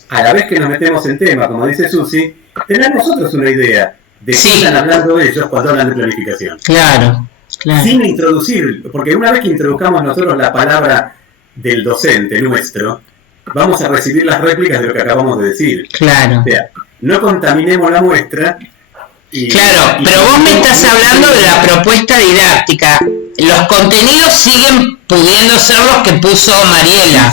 a la vez que nos metemos en tema, como dice Susi, tener nosotros una idea de qué están hablando ellos cuando hablan de planificación. Claro. Sin introducir, porque una vez que introduzcamos nosotros la palabra del docente nuestro, vamos a recibir las réplicas de lo que acabamos de decir. Claro. O sea, no contaminemos la muestra. Pero vos me estás hablando de la propuesta didáctica. Los contenidos siguen pudiendo ser los que puso Mariela.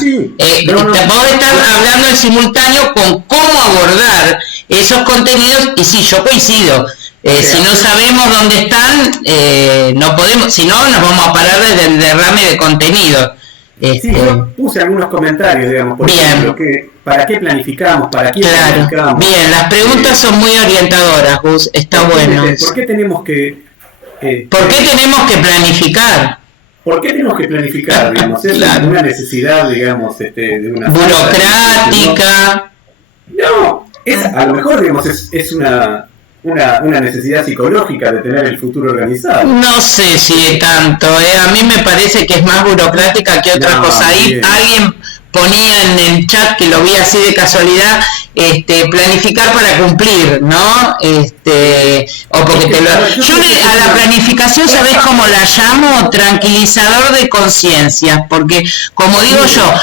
Vos estás hablando en simultáneo con cómo abordar esos contenidos, y sí, yo coincido. Si no sabemos dónde están, no podemos, si no, nos vamos a parar desde el derrame de contenido. Sí, yo puse algunos comentarios, digamos, por ejemplo, que ¿para qué planificamos? ¿Para quién planificamos? Bien, las preguntas son muy orientadoras, Gus, está bueno. ¿Por qué tenemos que... ¿Por qué tenemos que planificar? ¿Por qué tenemos que planificar? Digamos, es una necesidad, digamos, de una... burocrática. No, a lo mejor, digamos, es una necesidad psicológica de tener el futuro organizado. No sé si tanto, a mí me parece que es más burocrática que otra cosa. Ahí alguien ponía en el chat, que lo vi así de casualidad, planificar para cumplir, ¿no? O porque yo a la planificación, ¿sabés cómo la llamo? Tranquilizador de conciencias, porque como digo yo,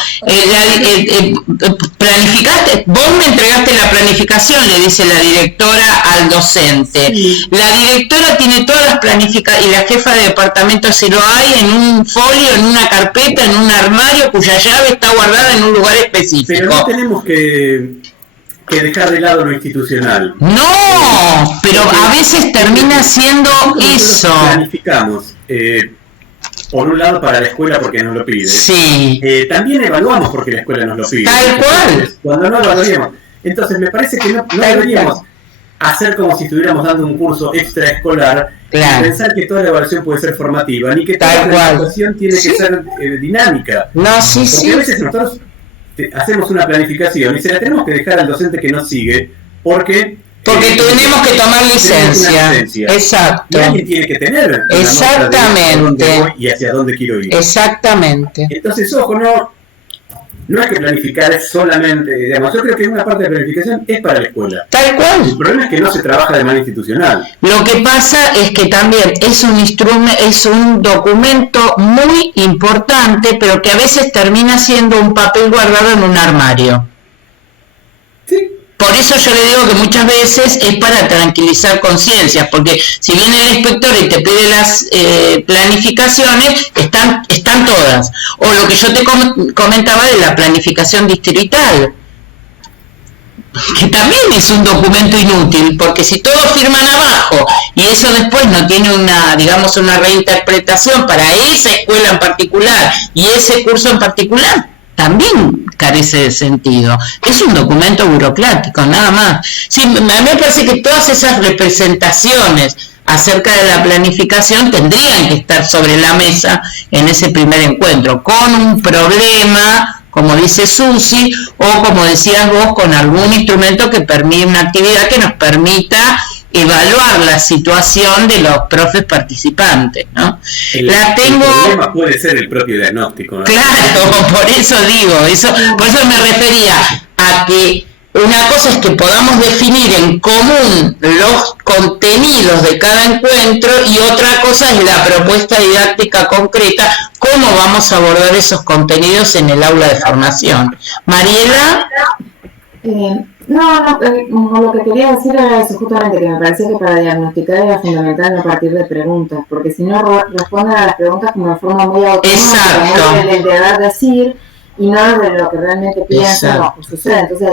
planificaste, vos me entregaste la planificación, le dice la directora al docente. La directora tiene todas las planificaciones, y la jefa de departamento, si lo hay, en un folio, en una carpeta, en un armario cuya llave está guardada en un lugar específico. Pero no tenemos que dejar de lado lo institucional. No, pero a veces termina siendo eso. Planificamos, por un lado para la escuela porque nos lo pide. Sí. También evaluamos porque la escuela nos lo pide. Tal cual. Cuando no evaluamos. Entonces me parece que no deberíamos hacer como si estuviéramos dando un curso extraescolar, claro, y pensar que toda la evaluación puede ser formativa, ni que toda la evaluación tiene que ser dinámica. No, sí, porque a veces nosotros hacemos una planificación y se la tenemos que dejar al docente que nos sigue porque tenemos que tomar licencia. Exacto. Y alguien tiene que tener exactamente dónde voy y hacia dónde quiero ir. Exactamente. Entonces, ojo, no hay que planificar solamente, digamos, yo creo que una parte de la planificación es para la escuela. Tal cual. El problema es que no se trabaja de manera institucional. Lo que pasa es que también es un instrumento, es un documento muy importante, pero que a veces termina siendo un papel guardado en un armario. Sí. Por eso yo le digo que muchas veces es para tranquilizar conciencias, porque si viene el inspector y te pide las planificaciones, están todas. O lo que yo te comentaba de la planificación distrital, que también es un documento inútil, porque si todos firman abajo y eso después no tiene una reinterpretación para esa escuela en particular y ese curso en particular, también carece de sentido. Es un documento burocrático, nada más. Sí, a mí me parece que todas esas representaciones acerca de la planificación tendrían que estar sobre la mesa en ese primer encuentro, con un problema, como dice Susi, o como decías vos, con algún instrumento que permita, una actividad que nos permita evaluar la situación de los profes participantes, ¿no? El problema puede ser el propio diagnóstico, ¿no? Claro, por eso digo, por eso me refería a que una cosa es que podamos definir en común los contenidos de cada encuentro y otra cosa es la propuesta didáctica concreta, cómo vamos a abordar esos contenidos en el aula de formación. Mariela. Lo que quería decir era eso, justamente, que me parece que para diagnosticar era fundamental no partir de preguntas, porque si no responden a las preguntas como de forma muy automática, muy del deber decir, y no de lo que realmente piensan o sucede. Entonces,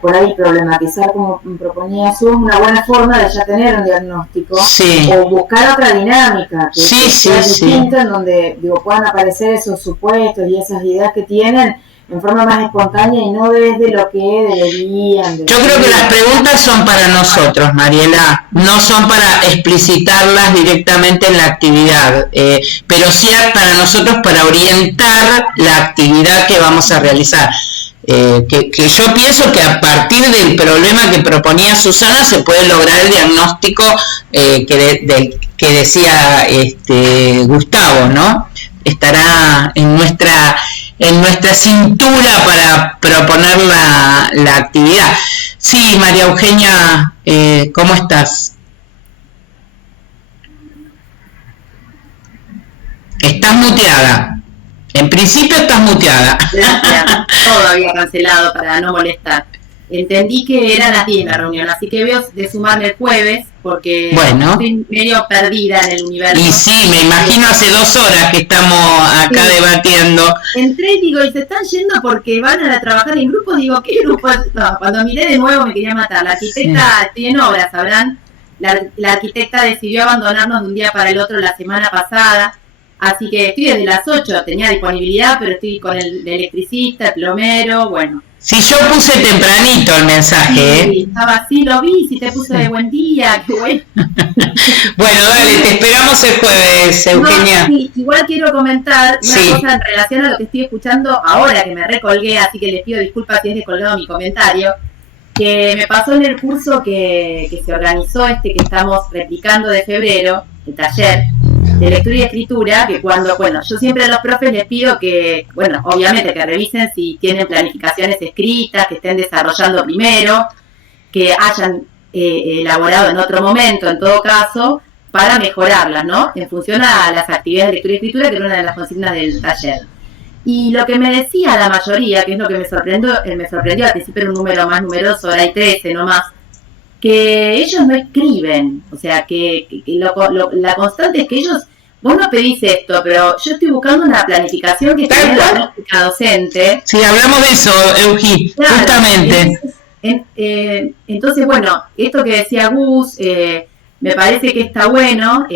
por ahí problematizar, como proponía Su, una buena forma de ya tener un diagnóstico, o buscar otra dinámica que sea distinta, en donde puedan aparecer esos supuestos y esas ideas que tienen en forma más espontánea y no desde lo que deberían. Yo creo que las preguntas son para nosotros, Mariela, no son para explicitarlas directamente en la actividad, pero sí para nosotros para orientar la actividad que vamos a realizar. Que yo pienso que a partir del problema que proponía Susana se puede lograr el diagnóstico que decía Gustavo, ¿no? Estará en nuestra cintura para proponer la actividad. Sí, María Eugenia, ¿cómo estás? Estás muteada. En principio estás muteada. Gracias. Todo había cancelado para no molestar. Entendí que era a las 10 la reunión, así que veo de sumarme el jueves, porque estoy medio perdida en el universo. Y sí, me imagino hace 2 horas que estamos acá debatiendo. Entré y digo, ¿y se están yendo porque van a trabajar en grupos? Digo, ¿qué grupos? No, cuando miré de nuevo me quería matar. La arquitecta, estoy en obras, sabrán, la arquitecta decidió abandonarnos de un día para el otro la semana pasada. Así que estoy desde las 8, tenía disponibilidad, pero estoy con el electricista, el plomero, bueno. Sí, yo puse tempranito el mensaje, Sí, estaba así, lo vi, si te puse de buen día, qué bueno. Bueno, dale, te esperamos el jueves, Eugenia. No, sí, igual quiero comentar una cosa en relación a lo que estoy escuchando ahora, que me recolgué, así que les pido disculpas si es descolgado mi comentario, que me pasó en el curso que se organizó que estamos replicando de febrero, el taller, lectura y escritura, que cuando, bueno, yo siempre a los profes les pido que, bueno, obviamente que revisen si tienen planificaciones escritas, que estén desarrollando primero, que hayan elaborado en otro momento, en todo caso, para mejorarlas, ¿no? En función a las actividades de lectura y escritura, que era una de las consignas del taller. Y lo que me decía la mayoría, que es lo que me sorprendió al principio era un número más numeroso, ahora hay 13 nomás, que ellos no escriben, o sea, que la constante es que ellos, vos no pedís esto, pero yo estoy buscando una planificación que esté en la práctica docente. Sí, hablamos de eso, Eugi, claro, justamente. Entonces, bueno, esto que decía Gus, me parece que está bueno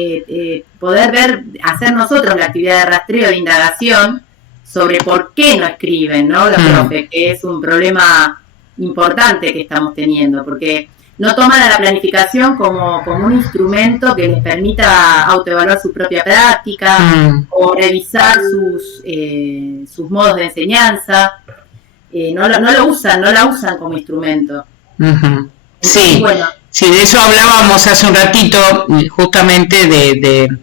poder hacer nosotros la actividad de rastreo de indagación sobre por qué no escriben, ¿no? Los profes, que es un problema importante que estamos teniendo, porque no toman a la planificación como un instrumento que les permita autoevaluar su propia práctica o revisar sus modos de enseñanza. No la usan como instrumento. Uh-huh. Sí, entonces, bueno, sí, de eso hablábamos hace un ratito, justamente de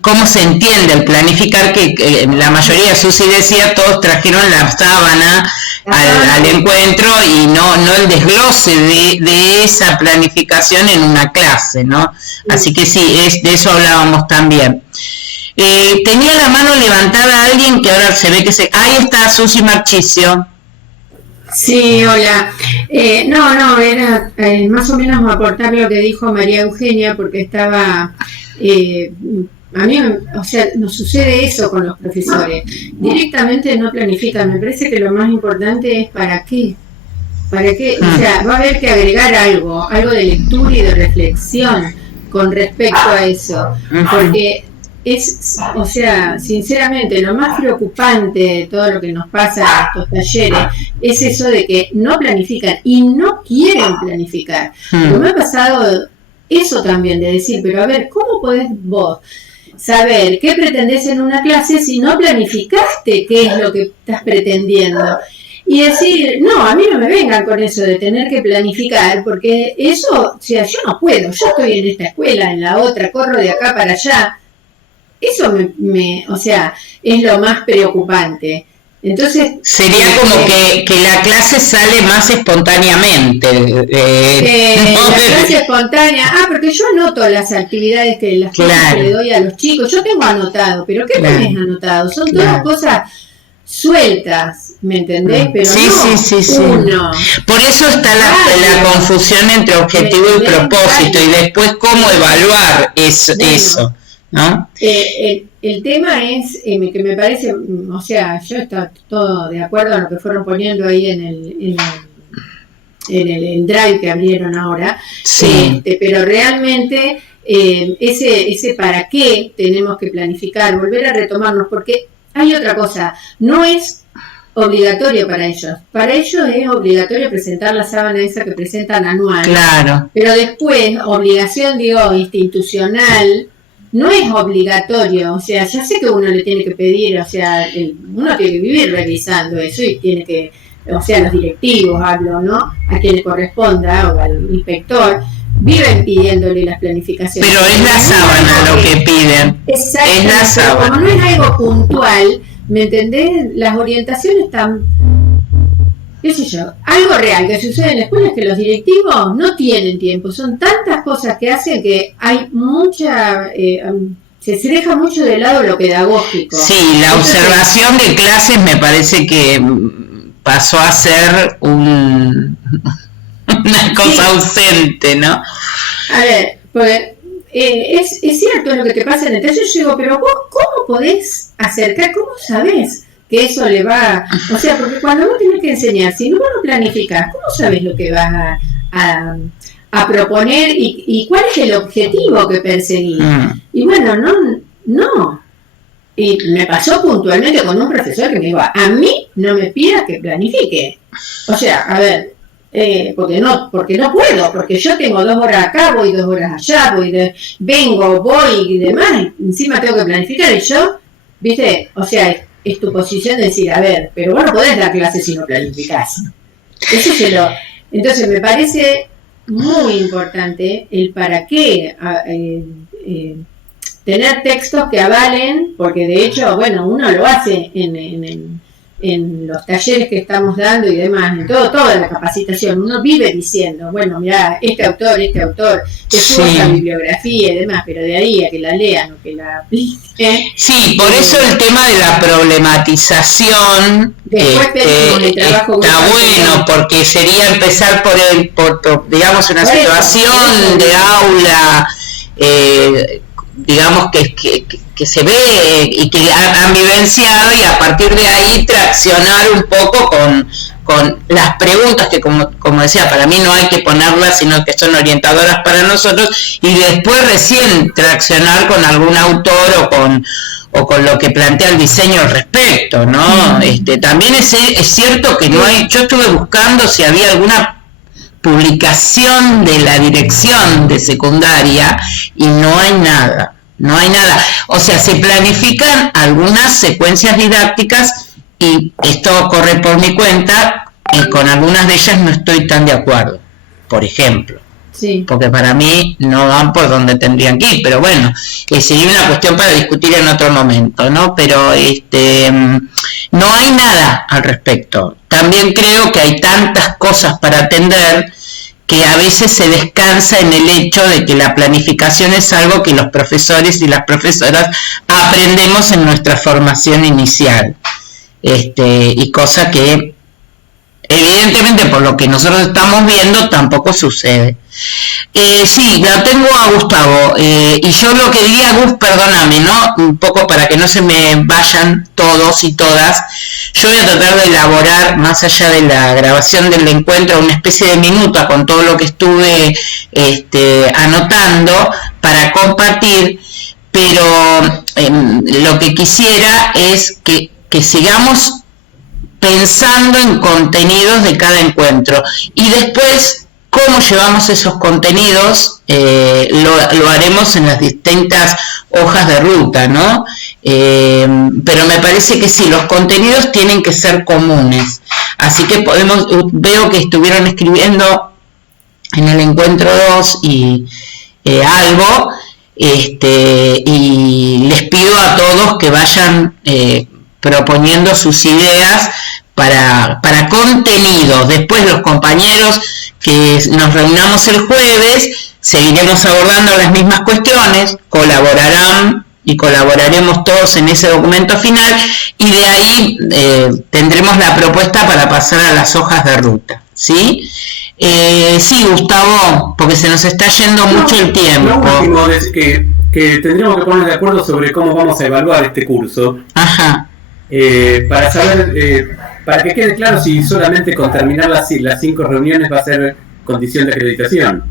cómo se entiende el planificar, que la mayoría, Susi decía, todos trajeron la sábana al encuentro y no el desglose de esa planificación en una clase, ¿no? Así que sí, de eso hablábamos también. Tenía la mano levantada alguien que ahora se ve que ahí está Susi Marchicio. Sí, hola. No, era más o menos aportar lo que dijo María Eugenia, porque estaba... a mí, o sea, nos sucede eso con los profesores. Directamente no planifican. Me parece que lo más importante es ¿para qué? ¿Para qué? O sea, va a haber que agregar algo de lectura y de reflexión con respecto a eso. Porque o sea, sinceramente, lo más preocupante de todo lo que nos pasa en estos talleres es eso de que no planifican y no quieren planificar. Lo me ha pasado eso también, de decir, pero a ver, ¿cómo podés vos saber qué pretendés en una clase si no planificaste qué es lo que estás pretendiendo? Y decir, no, a mí no me vengan con eso de tener que planificar, porque eso, o sea, yo no puedo, yo estoy en esta escuela, en la otra, corro de acá para allá. Eso o sea, es lo más preocupante. Entonces sería como que la clase sale más espontáneamente. La clase espontánea. Porque yo anoto las actividades que cosas que le doy a los chicos. Yo tengo anotado, pero ¿qué tenés anotado? Son todas cosas sueltas, ¿me entendés? Pero sí. uno. Por eso está la confusión entre objetivo y propósito, y después cómo evaluar eso, ¿no? El tema es que me parece, o sea, yo estoy todo de acuerdo a lo que fueron poniendo ahí en el drive que abrieron ahora, pero realmente ese para qué tenemos que planificar, volver a retomarnos, porque hay otra cosa, no es obligatorio para ellos es obligatorio presentar la sábana esa que presentan anual, pero después, obligación, institucional, no es obligatorio, o sea, ya sé que uno le tiene que pedir, o sea, uno tiene que vivir revisando eso y tiene que, o sea, los directivos, hablo, ¿no? A quien le corresponda o al inspector, viven pidiéndole las planificaciones. Pero es la sábana lo que piden. Exacto. Es la sábana. Como no es algo puntual, ¿me entendés? Las orientaciones están... qué sé yo, algo real que sucede en la escuela es que los directivos no tienen tiempo, son tantas cosas que hacen que hay mucha, se deja mucho de lado lo pedagógico. Sí, la observación de clases me parece que pasó a ser una cosa ausente, ¿no? A ver, pues, es cierto lo que te pasa en el taller, yo digo, pero vos, ¿cómo podés acercar, cómo sabés que eso le va, o sea, porque cuando vos tenés que enseñar, si no vos no planificás, ¿cómo sabés lo que vas a proponer y cuál es el objetivo que perseguís? Y bueno, no. Y me pasó puntualmente con un profesor que me dijo, a mí no me pidas que planifique. O sea, a ver, porque no puedo, porque yo tengo 2 horas acá, voy 2 horas allá, vengo, voy y demás, y encima tengo que planificar y yo, viste, o sea, es tu posición de decir, a ver, pero vos no podés dar clases si no planificás. Entonces me parece muy importante el para qué tener textos que avalen, porque de hecho, bueno, uno lo hace en los talleres que estamos dando y demás, en toda la capacitación, uno vive diciendo, bueno, mira, este autor, que suba esta bibliografía y demás, pero de ahí a que la lean o que la apliquen. Sí, por eso el tema de la problematización está bueno, porque sería empezar por digamos, una situación de aula, digamos que se ve y que han vivenciado, y a partir de ahí traccionar un poco con las preguntas que, como decía, para mí no hay que ponerlas, sino que son orientadoras para nosotros, y después recién traccionar con algún autor o con lo que plantea el diseño al respecto, ¿no? También es cierto que no hay, yo estuve buscando si había alguna publicación de la dirección de secundaria y no hay nada. O sea, se planifican algunas secuencias didácticas y esto corre por mi cuenta, y con algunas de ellas no estoy tan de acuerdo, por ejemplo. Sí. Porque para mí no van por donde tendrían que ir, pero bueno, sería una cuestión para discutir en otro momento, ¿no? Pero no hay nada al respecto. También creo que hay tantas cosas para atender que a veces se descansa en el hecho de que la planificación es algo que los profesores y las profesoras aprendemos en nuestra formación inicial, y cosa que evidentemente por lo que nosotros estamos viendo tampoco sucede. Sí, lo tengo a Gustavo, y yo lo que diría, Gus, perdóname, ¿no? Un poco para que no se me vayan todos y todas, yo voy a tratar de elaborar, más allá de la grabación del encuentro, una especie de minuta con todo lo que estuve anotando para compartir, pero lo que quisiera es que sigamos pensando en contenidos de cada encuentro, y después cómo llevamos esos contenidos lo haremos en las distintas hojas de ruta, ¿no? Pero me parece que sí, los contenidos tienen que ser comunes, así que veo que estuvieron escribiendo en el encuentro 2 y algo, y les pido a todos que vayan proponiendo sus ideas para contenidos. Después los compañeros que nos reunamos el jueves seguiremos abordando las mismas cuestiones, colaborarán y colaboraremos todos en ese documento final, y de ahí tendremos la propuesta para pasar a las hojas de ruta, ¿sí? Sí, Gustavo, porque se nos está yendo mucho el tiempo. Lo último es que tendríamos que ponernos de acuerdo sobre cómo vamos a evaluar este curso. Ajá. Para saber, para que quede claro si solamente con terminar las 5 reuniones va a ser condición de acreditación,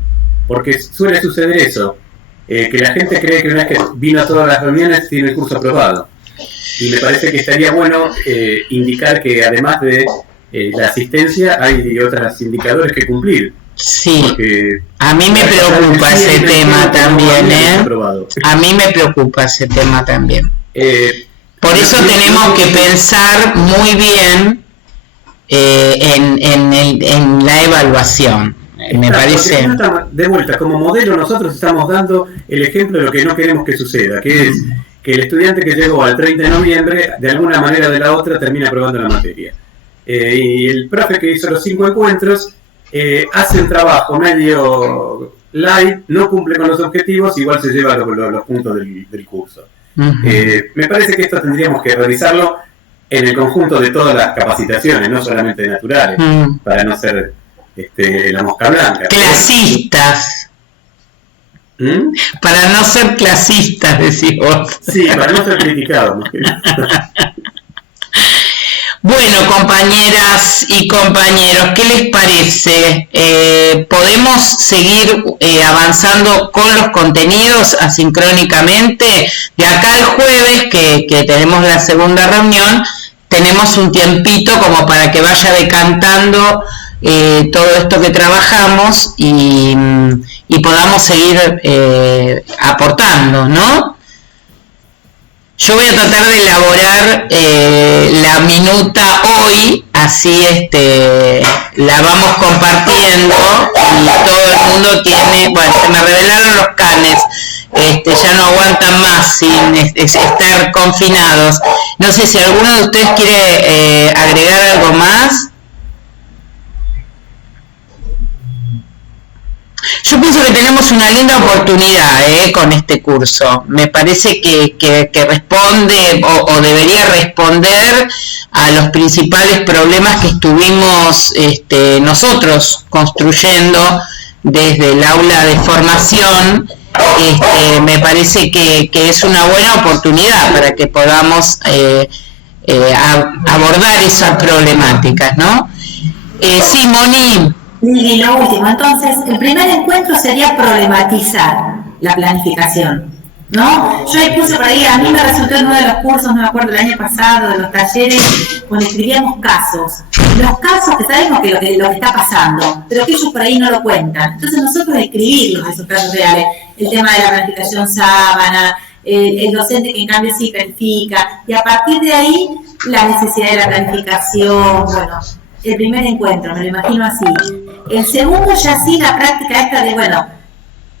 porque suele suceder eso, que la gente cree que una vez que vino a todas las reuniones tiene el curso aprobado, y me parece que estaría bueno indicar que además de la asistencia hay otros indicadores que cumplir. Sí, a mí me preocupa ese tema también, a mí me preocupa ese tema también. Por eso tenemos que pensar muy bien en la evaluación. Me parece. De vuelta, como modelo nosotros estamos dando el ejemplo de lo que no queremos que suceda, que es que el estudiante que llegó al 30 de noviembre, de alguna manera o de la otra, termina aprobando la materia. Y el profe que hizo los 5 encuentros hace un trabajo medio light, no cumple con los objetivos, igual se lleva los puntos del curso. Me parece que esto tendríamos que realizarlo en el conjunto de todas las capacitaciones, no solamente naturales, para no ser la mosca blanca. Clasistas. Para no ser clasistas, decís vos. Sí, para no ser criticados. Bueno, compañeras y compañeros, ¿qué les parece? ¿Podemos seguir avanzando con los contenidos asincrónicamente? De acá al jueves, que tenemos la segunda reunión, tenemos un tiempito como para que vaya decantando todo esto que trabajamos y podamos seguir aportando, ¿no? Yo voy a tratar de elaborar la minuta hoy, así la vamos compartiendo y todo el mundo tiene, bueno, se me revelaron los canes, ya no aguantan más sin estar confinados. No sé si alguno de ustedes quiere agregar algo más. Yo pienso que tenemos una linda oportunidad con este curso. Me parece que responde o debería responder a los principales problemas que estuvimos nosotros construyendo desde el aula de formación. Me parece que es una buena oportunidad para que podamos abordar esas problemáticas, ¿no? Sí, Moni. Y lo último, entonces, el primer encuentro sería problematizar la planificación, ¿no? Yo ahí puse por ahí, a mí me resultó en uno de los cursos, no me acuerdo, el año pasado, de los talleres, cuando escribíamos casos. Los casos que sabemos que lo que está pasando, pero que ellos por ahí no lo cuentan. Entonces nosotros escribirlos, esos casos reales, el tema de la planificación sábana, el docente que en cambio sí planifica, y a partir de ahí, la necesidad de la planificación, bueno, el primer encuentro, me lo imagino así. El segundo ya sí la práctica esta de, bueno,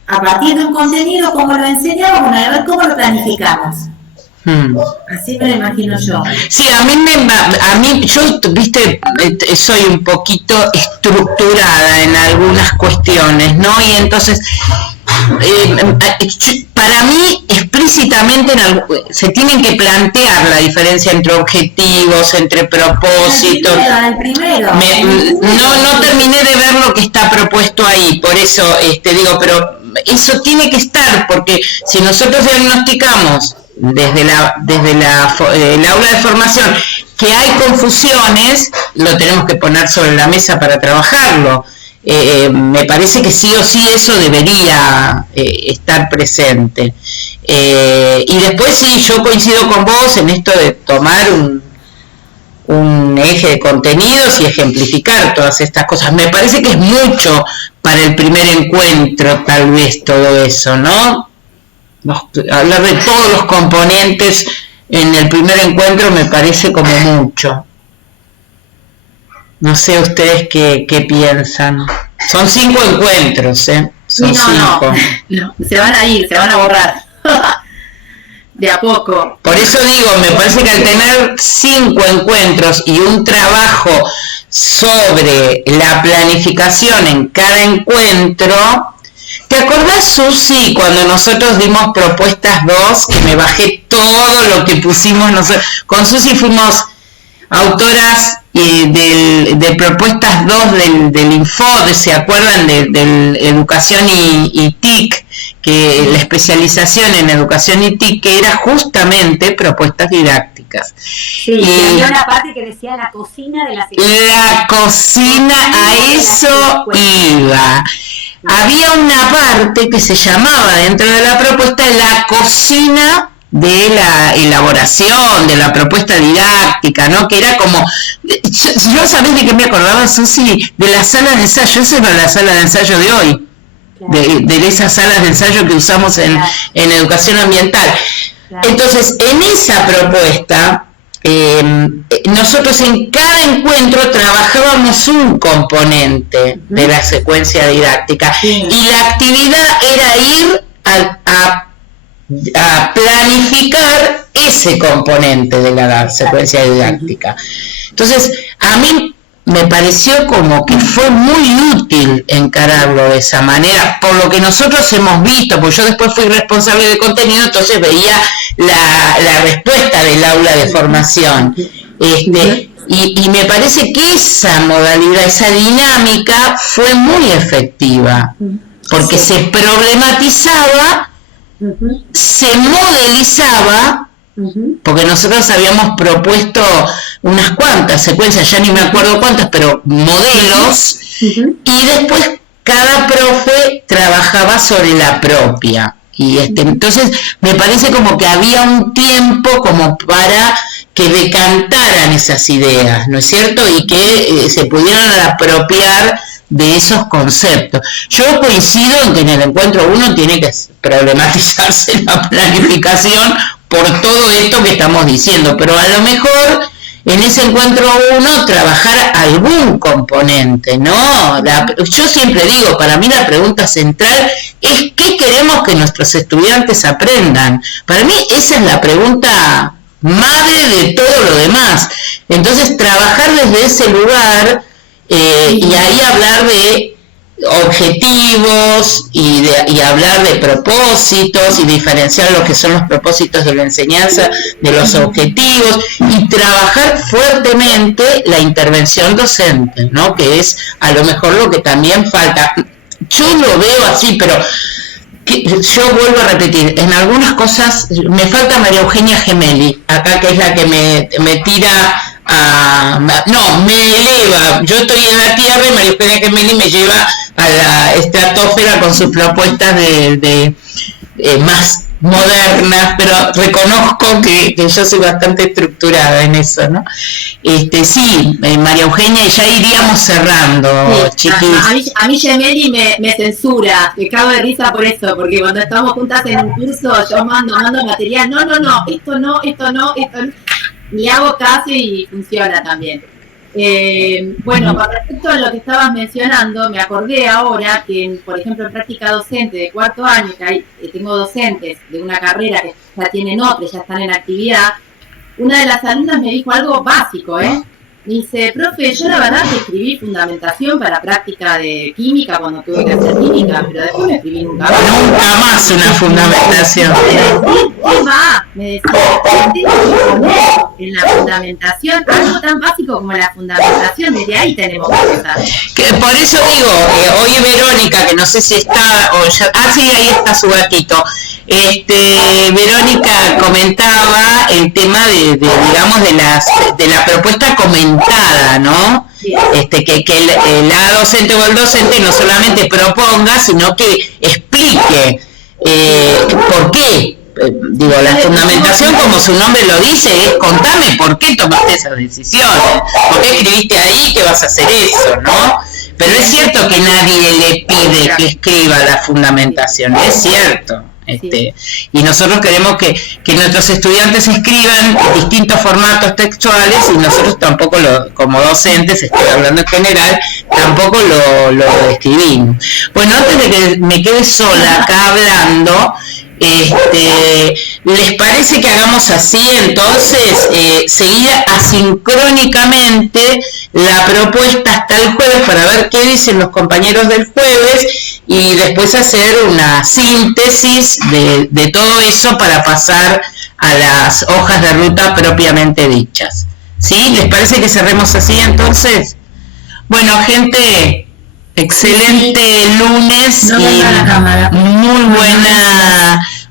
a partir de un contenido, ¿cómo lo enseñamos? Bueno, a ver cómo lo planificamos. Así me lo imagino yo. Sí, a mí yo, viste, soy un poquito estructurada en algunas cuestiones, ¿no? Y entonces, para mí, explícitamente se tienen que plantear la diferencia entre objetivos, entre propósitos. El primero. No terminé de ver lo que está propuesto ahí, por eso digo, pero eso tiene que estar, porque si nosotros diagnosticamos desde el aula de formación que hay confusiones, lo tenemos que poner sobre la mesa para trabajarlo. Me parece que sí o sí eso debería estar presente. Y después sí, yo coincido con vos en esto de tomar un eje de contenidos y ejemplificar todas estas cosas. Me parece que es mucho para el primer encuentro, tal vez, todo eso, ¿no? Hablar de todos los componentes en el primer encuentro me parece como mucho. No sé ustedes qué piensan. Son 5 encuentros, ¿eh? Son 5. No, se van a ir, se van a borrar. De a poco. Por eso digo, me parece que al tener 5 encuentros y un trabajo sobre la planificación en cada encuentro, ¿te acordás, Susi, cuando nosotros dimos propuestas 2, que me bajé todo lo que pusimos nosotros? Con Susi fuimos autoras de propuestas 2 del Infod, ¿se acuerdan? De educación y TIC, que la especialización en educación y TIC, que era justamente propuestas didácticas. Sí, y había una parte que decía la cocina de la secundaria. La cocina, a eso iba. Había una parte que se llamaba dentro de la propuesta la cocina de la elaboración, de la propuesta didáctica, ¿no? Que era como, yo ¿sabés de qué me acordaba, Susi? De la sala de ensayo. Esa era la sala de ensayo de hoy, de esas salas de ensayo que usamos en educación ambiental. Entonces, en esa propuesta, nosotros en cada encuentro trabajábamos un componente de la secuencia didáctica, y la actividad era ir a planificar ese componente de la secuencia didáctica. Entonces, a mí me pareció como que fue muy útil encararlo de esa manera, por lo que nosotros hemos visto, porque yo después fui responsable de contenido, entonces veía la respuesta del aula de formación. Y me parece que esa modalidad, esa dinámica fue muy efectiva, porque se problematizaba, se modelizaba, porque nosotros habíamos propuesto unas cuantas secuencias, ya ni me acuerdo cuántas, pero modelos, y después cada profe trabajaba sobre la propia. Y entonces me parece como que había un tiempo como para que decantaran esas ideas, ¿no es cierto? Y que se pudieran apropiar de esos conceptos. Yo coincido en que en el encuentro 1 tiene que problematizarse la planificación por todo esto que estamos diciendo, pero a lo mejor en ese encuentro 1 trabajar algún componente, ¿no? Yo siempre digo, para mí la pregunta central es ¿qué queremos que nuestros estudiantes aprendan? Para mí esa es la pregunta madre de todo lo demás. Entonces trabajar desde ese lugar y ahí hablar de objetivos y hablar de propósitos y diferenciar lo que son los propósitos de la enseñanza de los objetivos y trabajar fuertemente la intervención docente, ¿no? Que es a lo mejor lo que también falta. Yo lo veo así, pero yo vuelvo a repetir, en algunas cosas me falta María Eugenia Gemelli, acá, que es la que me tira me eleva. Yo estoy en la tierra y María Eugenia Gemelli me lleva a la estratosfera con sus propuestas de más modernas, pero reconozco que yo soy bastante estructurada en eso, ¿no? Sí, María Eugenia, y ya iríamos cerrando, sí, chiquis. A mí Gemelli me censura, me cago de risa por eso, porque cuando estamos juntas en un curso yo mando material, esto no, y hago caso y funciona también. Bueno, con respecto a lo que estabas mencionando, me acordé ahora que, por ejemplo, en práctica docente de 4º año, que tengo docentes de una carrera que ya tienen otra, ya están en actividad, una de las alumnas me dijo algo básico, me dice, profe, yo la verdad que escribí fundamentación para práctica de química cuando tuve que hacer química, pero después no escribí nunca más. Nunca más una fundamentación. ¿Qué más? Me decía, en la fundamentación, algo tan básico como la fundamentación, desde ahí tenemos que empezar. Por eso digo, hoy Verónica, que no sé si está, sí, ahí está su gatito. Verónica comentaba el tema digamos de la propuesta comentada, ¿no? Que la docente o el docente no solamente proponga, sino que explique por qué. Digo, la fundamentación, como su nombre lo dice, es contame por qué tomaste esas decisiones, por qué escribiste ahí que vas a hacer eso, ¿no? Pero es cierto que nadie le pide que escriba la fundamentación, es cierto. Y nosotros queremos que nuestros estudiantes escriban distintos formatos textuales y nosotros tampoco, como docentes, estoy hablando en general, tampoco lo escribimos. Bueno, antes de que me quede sola acá hablando, ¿les parece que hagamos así entonces? Seguir asincrónicamente la propuesta hasta el jueves para ver qué dicen los compañeros del jueves y después hacer una síntesis de todo eso para pasar a las hojas de ruta propiamente dichas. ¿Sí? ¿Les parece que cerremos así entonces? Bueno, gente, excelente lunes y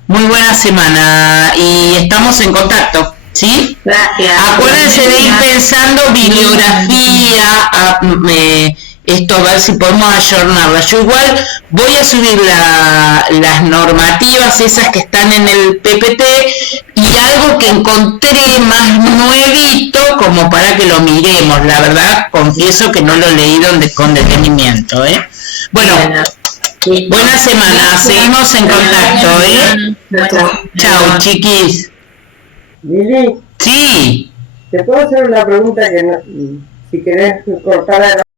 muy buena semana y estamos en contacto, ¿sí? Gracias. Acuérdense de ir pensando bibliografía, esto a ver si podemos ayornarla. Yo igual voy a subir las normativas esas que están en el PPT y algo que encontré más nuevito como para que lo miremos. La verdad, confieso que no lo he leído con detenimiento, Bueno, buena semana, seguimos en contacto, Chao, chiquis. Lili. Sí. ¿Te puedo hacer una pregunta que si querés cortar